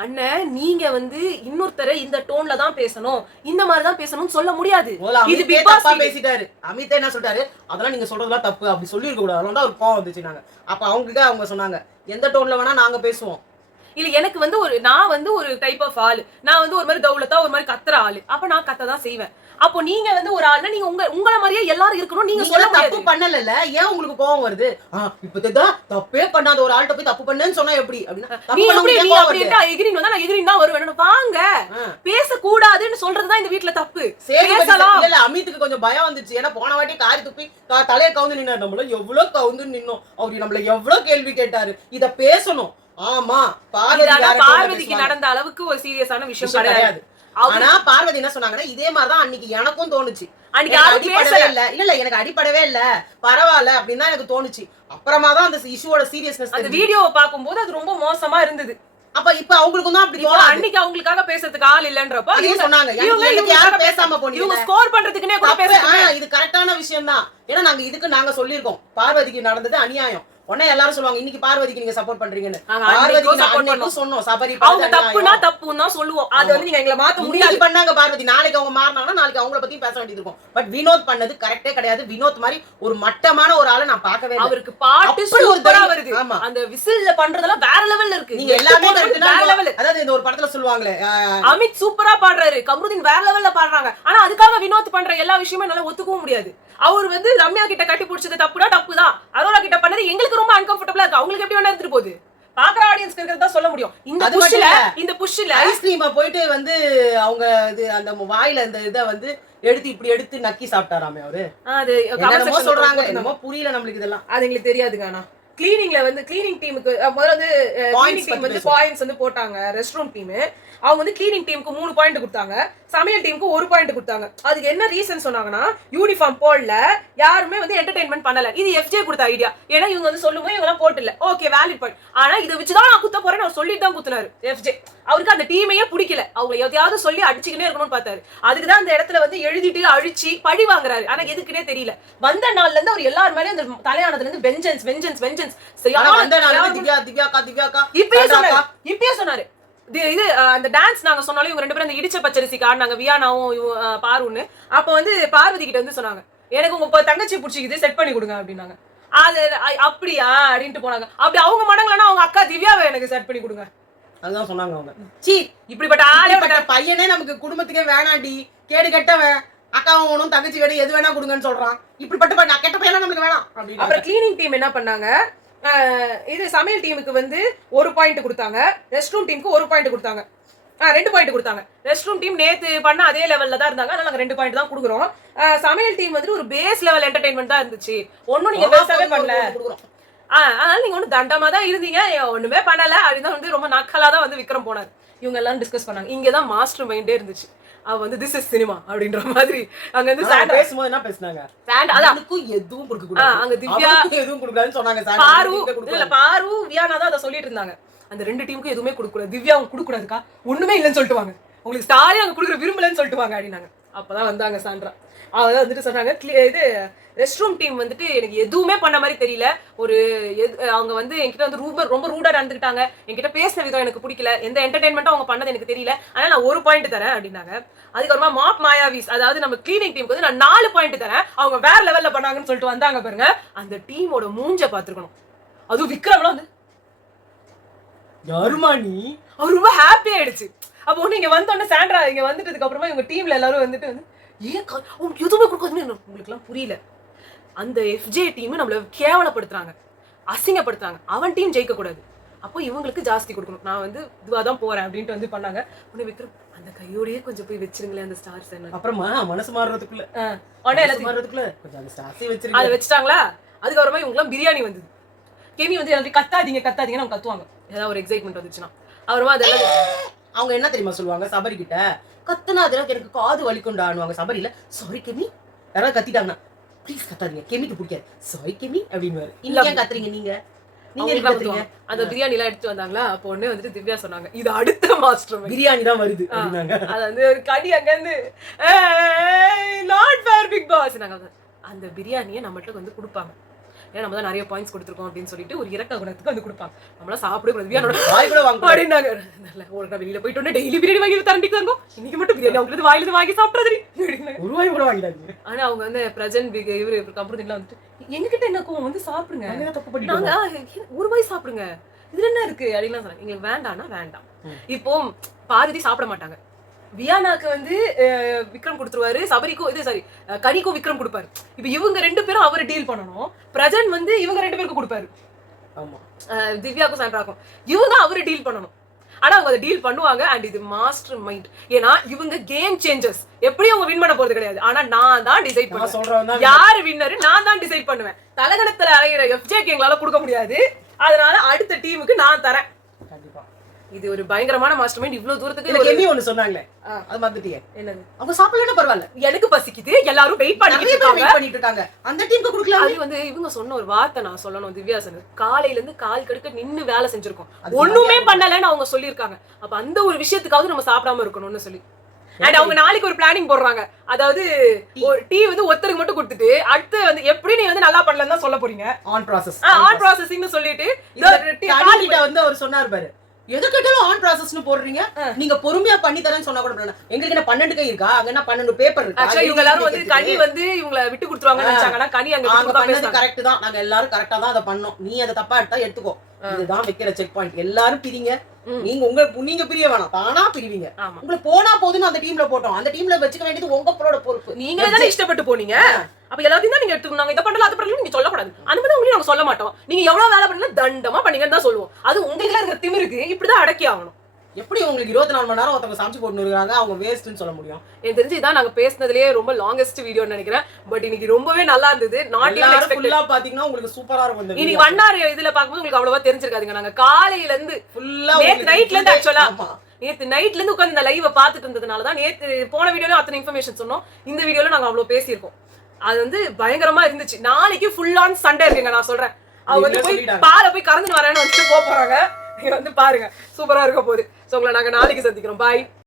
அண்ணன் நீங்க வந்து இன்னொருத்தர இந்த டோன்ல தான் பேசணும், இந்த மாதிரி தான் பேசணும்னு சொல்ல முடியாது. இது பிக் பாஸ் பேசிட்டாரு. அமித் என்ன சொல்றாரு, அதெல்லாம் நீங்க சொல்றதெல்லாம் தப்பு அப்படி சொல்லி இருக்க கூடாது. அதனால தான் ஒரு கோவம் வந்துச்சு. நாங்க அப்ப அவங்களுக்கு அவங்க சொன்னாங்க எந்த டோன்ல வேணா நாங்க பேசுவோம். இல்ல எனக்கு வந்து நான் வந்து ஒரு டைப் ஆஃப் ஆளு, நான் வந்து ஒரு மாதிரி தௌலத்தா ஒரு மாதிரி கத்துற ஆளு. அப்ப நான் கத்த தான் செய்வேன். அப்போ நீங்க வந்து ஒரு ஆளு, நீங்க உங்கள மாதிரியே எல்லாரும் இருக்கணும். நீங்க சொல்ல தப்பு பண்ணல, ஏன் உங்களுக்கு கோவம் வருது? இப்பதான் தப்பே பண்ணாத ஒரு ஆள்கிட்ட போய் தப்பு பண்ணேன்னு சொன்னா எப்படி அப்படின்னா எகிரின் வந்தா நான் எகிரின் தான் வருவேன். வாங்க பேசக்கூடாதுன்னு சொல்றதுதான் இந்த வீட்டுல தப்பு. இல்ல அமித்துக்கு கொஞ்சம் பயம் வந்துச்சு. ஏன்னா போன வாட்டி காரி துப்பி தலையை கவுந்து நின்னாரு. நம்மள எவ்வளவு கவுந்து நின்னோம். அவரு நம்மள எவ்வளவு கேள்வி கேட்டாரு. இத பேசணும். ஆமா பார்வதிக்கு நடந்த அளவுக்கு ஒரு சீரியஸான விஷயம் கிடையாது. ஆனா பார்வதி என்ன சொன்னாங்கன்னா இதே மாதிரிதான் அன்னைக்கு எனக்கும் தோணுச்சு. அன்னைக்கு அடிப்படவே இல்ல. இல்ல எனக்கு அடிப்படவே இல்ல, பரவாயில்ல அப்படின்னு தான் எனக்கு தோணுச்சு. அப்புறமா தான் அந்த இஷ்யூவோட சீரியஸ்னஸ் அந்த வீடியோவை பார்க்கும்போது அது ரொம்ப மோசமா இருந்தது. அப்ப இப்ப அவங்களுக்கும் தான் அப்படி தோணும். அன்னைக்கு அவங்களுக்காக பேசுறதுக்கு ஆள் இல்லன்றப்ப அதே சொன்னாங்க. எனக்கு யாரும் பேசாம போனீங்க. இவங்க ஸ்கோர் பண்றதுக்குனே கூட பேசுறாங்க. இது கரெக்டான விஷயம் தான். ஏன்னா நாங்க இதுக்கு நாங்க சொல்லிருக்கோம் பார்வதிக்கு நடந்தது அநியாயம். உடனே எல்லாரும் சொல்லுவாங்க இன்னைக்கு பார்வதிக்கு நீங்க சப்போர்ட் பண்றீங்கன்னு. பார்வதிக்கு சொன்னோம் சபரி அவங்க தப்புனா தப்புன்னு தான் சொல்லுவோம். அது வந்து நீங்க எங்களை மாத்த முடியாது பண்ணாங்க பார்வதி. நாளைக்கு அவங்க மாறினாங்கன்னா நாளைக்கு அவங்கள பத்தி பேச வேண்டியது இருக்கும். பட் வினோத் பண்ணது கரெக்டே கிடையாது. வினோத் மாதிரி ஒரு மட்டமான ஒரு ஆளை நான் பார்க்கவே இல்லை. அவருக்கு பாட்டு சூப்பரா வருது. அந்த விசில்ல பண்றதெல்லாம் வேற லெவல்ல இருக்கு. நீங்க எல்லாமே வேற லெவல். அதாவது இந்த ஒரு படத்துல சொல்லுவாங்களே அமித் சூப்பரா பாடுறாரு, கமருதீன் வேற லெவல்ல பாடுறாங்க. ஆனா அதுக்காக வினோத் பண்ற எல்லா விஷயமே என்னால ஒத்துக்கவும் முடியாது. அவர் வந்து ரம்யா கிட்ட கட்டி பிடிச்சது தப்புனா தப்புதான். அரோரா கிட்ட பண்ணது எங்களுக்கு ரொம்ப அன்கம்ஃபர்டபுளா இருக்கு. அவங்களுக்கு எப்படி வேணா எடுத்துட்டு போகுது. பாக்குற ஆடியன்ஸ்க்கு இருக்கிறதா சொல்ல முடியும். இந்த புஷ்ல ஐஸ்கிரீமை போயிட்டு வந்து அவங்க இது அந்த வாயில இந்த இதை வந்து எடுத்து இப்படி எடுத்து நக்கி சாப்பிட்டாராமே அவரு. அது சொல்றாங்க. என்னமோ புரியல நம்மளுக்கு இதெல்லாம். அது எங்களுக்கு தெரியாதுங்க. ஆனா கிளீனிங்ல வந்து கிளீனிங் டீமுக்கு முதல்ல வந்து கிளீனிங் டீம் வந்து பாயிண்ட்ஸ் வந்து போட்டாங்க. ரெஸ்ட் ரூம் டீம் அவங்க வந்து கிளீனிங் டீமுக்கு 3 பாயிண்ட் கொடுத்தாங்க, சமையல் டீமுக்கு 1 பாயிண்ட் கொடுத்தாங்க. அதுக்கு என்ன ரீசன் சொன்னாங்கன்னா யூனிஃபார்ம் போடல, யாருமே வந்து என்டர்டைன்மெண்ட் பண்ணல. இது எஃப்ஜே கொடுத்த ஐடியா. ஏன்னா இவங்க வந்து சொல்லும்போது இவங்க எல்லாம் போட்டல. Okay valid point. ஆனா இதை வச்சுதான் நான் குத்த போறேன்னு அவர் சொல்லிட்டு தான் குத்துனாரு எஃப்ஜே. அவருக்கு அந்த டீமையே பிடிக்கல. அவங்க எதையாவது சொல்லி அடிச்சுக்கிட்டே இருக்கணும்னு பார்த்தாரு. அதுக்குதான் அந்த இடத்துல வந்து எழுதிட்டு அழிச்சு பழி வாங்குறாரு. ஆனா எதுக்குன்னே தெரியல. வந்த நாள்ல இருந்து அவர் எல்லார் மேலயும் அந்த தலையானதுல இருந்து வெஞ்சன்ஸ் வெஞ்சன்ஸ் வெஞ்சன்ஸ் இப்பயே சொன்னாரு. இது அந்த டான்ஸ் நாங்க சொன்னாலும் இவங்க 2 பேரும் அந்த இடிச்ச பச்சரிசிக்கு ஆடினாங்க, வியானாவும் பாருன்னு. அப்ப வந்து பார்வதி கிட்ட வந்து சொன்னாங்க எனக்கு உங்க தங்கச்சி பிடிச்சிக்குது செட் பண்ணி கொடுங்க அப்படின்னாங்க. அது அப்படியா அப்படின்ட்டு போனாங்க. அப்படி அவங்க மடங்களா அவங்க அக்கா திவ்யாவை எனக்கு செட் பண்ணி கொடுங்க அதுதான் சொன்னாங்க அவங்க. சீ இப்படிப்பட்ட ஆளே பையனே நமக்கு குடும்பத்துக்கே வேணாண்டி, கேடு கெட்டவன், அக்காவும் வேணும் தங்கச்சி வேணும் எது வேணா கொடுங்கன்னு சொல்றான். இப்படிப்பட்ட கெட்ட பையனா நமக்கு வேணாம். அப்புறம் கிளீனிங் டீம் என்ன பண்ணாங்க, இது சமையல் டீமுக்கு வந்து 1 பாயிண்ட் கொடுத்தாங்க, ரெஸ்ட் ரூம் டீமுக்கு 1 பாயிண்ட் கொடுத்தாங்க, 2 பாயிண்ட் கொடுத்தாங்க. ரெஸ்ட் ரூம் டீம் நேத்து பண்ண அதே லெவல்ல தான் இருந்தாங்க. அதனால நாங்க 2 பாயிண்ட் தான் கொடுக்குறோம். சமையல் டீம் வந்து ஒரு பேஸ் லெவல் என்டர்டைன்மெண்ட் தான் இருந்துச்சு. ஒன்னும் நீங்க பேசவே பண்ணல. அதனால நீங்க ஒண்ணு தண்டமா தான் இருந்தீங்க, ஒண்ணுமே பண்ணல அப்படின்னு வந்து ரொம்ப நக்கலா தான் வந்து விக்ரம் போனார். இவங்க எல்லாம் டிஸ்கஸ் பண்ணாங்க. இங்கதான் மாஸ்டர் மைண்டே இருந்துச்சு. அவ வந்து திஸ் இஸ் சினிமா அப்படின்ற மாதிரி அங்க வந்து சாண்ட் பேசும்போது என்ன பேசுனாங்க, சாண்ட் அதுக்கு எதுவும் கொடுக்க கூடாது, அங்க திவ்யா எதுவும் கொடுக்காதுன்னு சொன்னாங்க. பாரு இல்ல பாரு வியானா தான் அத சொல்லிட்டு இருந்தாங்க. அந்த 2 டீமுக்கும் எதுவுமே கொடுக்க கூடாது, திவ்யா அவங்க கொடுக்க கூடாதுக்கா, ஒண்ணுமே இல்லைன்னு சொல்லிட்டு வாங்க, உங்களுக்கு ஸ்டாரே அங்க கொடுக்குற விரும்பலன்னு சொல்லிட்டு வாங்க அப்படின்னாங்க. அப்பதான் வந்தாங்க சாண்ட்ரா. அவதான் வந்துட்டு சொன்னாங்க இது ரெஸ்ட் ரூம் டீம் வந்துட்டு எனக்கு எதுவுமே பண்ண மாதிரி தெரியல. அவங்க வந்து என்கிட்ட வந்து ரொம்ப ரூடா நடந்துக்கிட்டாங்க, என்கிட்ட பேசின விதம் எனக்கு பிடிக்கல, எந்த என்டர்டைன்மெண்ட்டும் அவங்க பண்ணது எனக்கு தெரியல, ஆனா நான் 1 பாயிண்ட் தரேன் அப்படின்னாங்க. அதுக்கப்புறமா மாப் மாயாவிஸ் அதாவது நம்ம கிளீனிங் டீமுக்கு வந்து நான் 4 பாயிண்ட் தரேன், அவங்க வேற லெவல்ல பண்ணாங்கன்னு சொல்லிட்டு வந்தாங்க பாருங்க. அந்த டீமோட மூஞ்ச பாத்துருக்கணும். அதுவும் விக்ரம்லாம் வந்து யாருமானி அவர் ரொம்ப ஹாப்பி ஆயிடுச்சு. அப்போ நீங்க வந்தோடனே சாண்ட்ரா இங்க வந்துட்டதுக்கு அப்புறமா இவங்க டீம்ல எல்லாரும் வந்துட்டு வந்து எதுவுமே கொடுக்காதுன்னு உங்களுக்கு எல்லாம் புரியல. அந்த எஃப்ஜே டீம் நம்மள கேவலப்படுத்துறாங்க, அசிங்கப்படுத்துறாங்க, அவன் டீம் ஜெயிக்க கூடாது, அப்போ இவங்களுக்கு ஜாஸ்தி கொடுக்கணும், நான் வந்து இதுவாதான் போறேன் அப்படின்ட்டு வந்து பண்ணாங்க. உடனே விக்ரம் அந்த கையோடயே கொஞ்சம் போய் வச்சிருங்களேன் அந்த ஸ்டார்ஸ் என்ன. அப்புறமா மனசு மாறுறதுக்குள்ள கொஞ்சம் அந்த ஸ்டார்ஸே வச்சிருக்காங்க. அதை வச்சுட்டாங்களா. அதுக்கப்புறமா இவங்க எல்லாம் பிரியாணி வந்தது. கெமி வந்து எல்லாரும் கத்தாதீங்க கத்தாதீங்கன்னு அவங்க கத்துவாங்க ஏதாவது ஒரு எக்ஸைட்மெண்ட் வந்துச்சுன்னா. அப்புறமா அதெல்லாம் அவங்க என்ன தெரியுமா சொல்லுவாங்க சபரி கிட்ட, கத்துனா அதெல்லாம் எனக்கு காது வலிக்குண்டானுவாங்க. சபரியில சாரி கெமி யாராவது கத்திட்டாங்கன்னா ப்ளீஸ் கத்தாதீங்க, கெமிக்கு பிடிக்காது, சாரி கெமி அப்படின்னு. இல்ல கத்துறீங்க நீங்க கத்துறீங்க. அந்த பிரியாணி எல்லாம் எடுத்து வந்தாங்களா, அப்போ உடனே வந்துட்டு திவ்யா சொன்னாங்க இது அடுத்த மாஸ்டர் பிரியாணி தான் வருது. அது வந்து ஒரு கடி அங்க இருந்து நாட் ஃபேர் பிக் பாஸ் நாங்க அந்த பிரியாணியை நம்மகிட்ட வந்து கொடுப்பாங்க. ஏன்னா நம்ம தான் நிறைய பாயிண்ட்ஸ் கொடுத்துருக்கோம் அப்படின்னு சொல்லிட்டு ஒரு இறக்க குணத்துக்கு வந்து கொடுப்பாங்க. நம்மளாம் சாப்பிடவே கூடாது அப்படின்னாங்க. ஒரு வெளியில போயிட்டு டெய்லி பிரியாணி வாங்கி தரண்டிக்கு தருவோம், இன்னைக்கு மட்டும் பிரியாணி அவங்களுக்கு வாயிலிருந்து வாங்கி சாப்பிட்றது ஒரு வாய் கூட வாங்கிடாங்க. ஆனா அவங்க வந்து பிரசன்ட் இவரு கம்பெனிலாம் வந்துட்டு எங்ககிட்ட என்ன கோவம் வந்து சாப்பிடுங்க, நாங்க ஒரு வாய் சாப்பிடுங்க இதுல என்ன இருக்கு அப்படின்னு சொன்னாங்க. எங்களுக்கு வேண்டாம்னா வேண்டாம். இப்போ பாதி சாப்பிட மாட்டாங்க. வியானாக்கு வந்து விக்ரம் கொடுத்துருவாரு, சபரிக்கும் இது சாரி கனிக்கும் விக்ரம் கொடுப்பாரு. இப்ப இவங்க 2 பேரும் அவரை டீல் பண்ணணும், பிரஜன் வந்து இவங்க 2 பேருக்கும் கொடுப்பாரு. ஆமா திவ்யாக்கும் சாண்ட்ராக்கும் இவங்க அவரை டீல் பண்ணணும். ஆனா அவங்க அதை டீல் பண்ணுவாங்க. அண்ட் இது மாஸ்டர் மைண்ட். ஏன்னா இவங்க கேம் சேஞ்சர்ஸ். எப்படி அவங்க வின் பண்ண போறது கிடையாது, ஆனா நான் தான் டிசைட் பண்ணுவேன் யாரு வின்னர், நான் தான் டிசைட் பண்ணுவேன். தலகணத்துல அலையிற எஃப்ஜேக்கு எங்களால கொடுக்க முடியாது, அதனால அடுத்த டீமுக்கு நான் தரேன். கண்டிப்பா இது ஒரு பயங்கரமான மாஸ்டர் மைண்ட். இவ்வளவு தூரத்துக்கு கெமி ஒன்னு சொன்னாங்களே அது மறந்துட்டீங்க. என்னது? அவங்க சாப்பிடலன்னா பரவாயில்ல, எனக்கு பசிக்குது எல்லாரும் வெயிட் பண்ணிட்டு இருக்காங்க, அந்த டீமுக்கு கொடுக்கலாம். அது வந்து இவங்க சொன்ன ஒரு வார்த்தை நான் சொல்லணும். திவ்யா சொன்னது காலையில இருந்து கால் கடுக்க நின்னு வேலை செஞ்சிருக்கோம், ஒண்ணுமே பண்ணலன்னு அவங்க சொல்லியிருக்காங்க. அப்ப அந்த ஒரு விஷயத்துக்காவது நம்ம சாப்பிடாம இருக்கணும்னு சொல்லி. அண்ட் அவங்க நாளைக்கு ஒரு பிளானிங் போடுறாங்க. அதாவது ஒரு டீ வந்து ஒருத்தருக்கு மட்டும் கொடுத்துட்டு அடுத்து வந்து எப்படி நீ வந்து நல்லா பண்ணலன்னு தான் சொல்ல போறீங்க. ஆன் ப்ராசஸிங்னு சொல்லிட்டு வந்து அவர் சொன்னார் பாரு, எது கேட்டாலும் ஆன் ப்ராசஸ்னு போடுறீங்க, நீங்க பொறுமையா பண்ணி தரேன்னு சொன்னா கூட எங்களுக்கு என்ன 12 கை இருக்கா, அங்க என்ன 12 பேப்பர் இருக்கா? ஆக்சுவலி இவங்க எல்லாரும் வந்து கனி வந்து இவங்கள விட்டு கொடுத்துருவாங்கன்னு நினைச்சாங்கன்னா கனி அங்க பண்ணது கரெக்ட் தான், நாங்க எல்லாரும் கரெக்டா தான் அதை பண்ணோம், நீ அதை தப்பா எடுத்தா எடுத்துக்கோ, இதுதான் வைக்கிற செக் பாயிண்ட். எல்லாரும் பிரிங்க, நீங்க பிரிய வேணாம், தானா பிரிவீங்க. உங்களுக்கு போனா போதுன்னு அந்த டீம்ல போட்டோம், அந்த டீம்ல வச்சுக்க வேண்டியது உங்களோட பொறுப்பு. நீங்க தானே இஷ்டப்பட்டு போனீங்க, அப்ப எல்லாத்தையும் தான் நீங்க எடுத்துக்கணும். இதை பண்ணல அது பண்ணல நீங்க சொல்லக்கூடாது. அந்த மாதிரி உங்களுக்கு நாங்க சொல்ல மாட்டோம். நீங்க எவ்வளவு வேலை பண்ணல தண்டமா பண்ணீங்கன்னு தான் சொல்லுவோம். அது உங்களுக்கு இருக்கிற திமிருக்கு இப்படிதான் அடக்கி ஆகணும். எப்படி உங்களுக்கு 24 மணி நேரம் ஒருத்தவங்க சமைச்சு போட்டு இருக்காங்க, அவங்க வேஸ்ட்னு சொல்ல முடியும்? எனக்கு தெரிஞ்சு இதான் நாங்க பேசினதுலயே ரொம்ப லாங்கஸ்ட் வீடியோன்னு நினைக்கிறேன். பட் இன்னைக்கு ரொம்பவே நல்லா இருந்தது. Not even expected. பாத்தீங்கன்னா உங்களுக்கு சூப்பரா இருக்கும். இன்னைக்கு வண்ணார் இதுல பாக்கும்போது உங்களுக்கு அவ்வளவா தெரிஞ்சிருக்காதுங்க. நாங்க காலையில இருந்து ஃபுல்லா நேத்து நைட்ல இருந்து ஆக்சுவலா நேத்து நைட்ல இருந்து உட்கார்ந்து இந்த லைவ பாத்துட்டு இருந்ததுனாலதான் நேத்து போன வீடியோல அத்தனை இன்ஃபர்மேஷன் சொன்னோம். இந்த வீடியோல நாங்க அவ்வளவு பேசியிருக்கோம். அது வந்து பயங்கரமா இருந்துச்சு. நாளைக்கு ஃபுல் ஆன் சண்டே இருக்குங்க. நான் சொல்றேன், அவங்க வந்து போய் பாலை போய் கறந்துட்டு வரேன்னு வந்துட்டு போறாங்க. நீங்க வந்து பாருங்க, சூப்பரா இருக்க போகுது. சோ உங்களை நாங்க நாளைக்கு சந்திக்கிறோம். பாய்.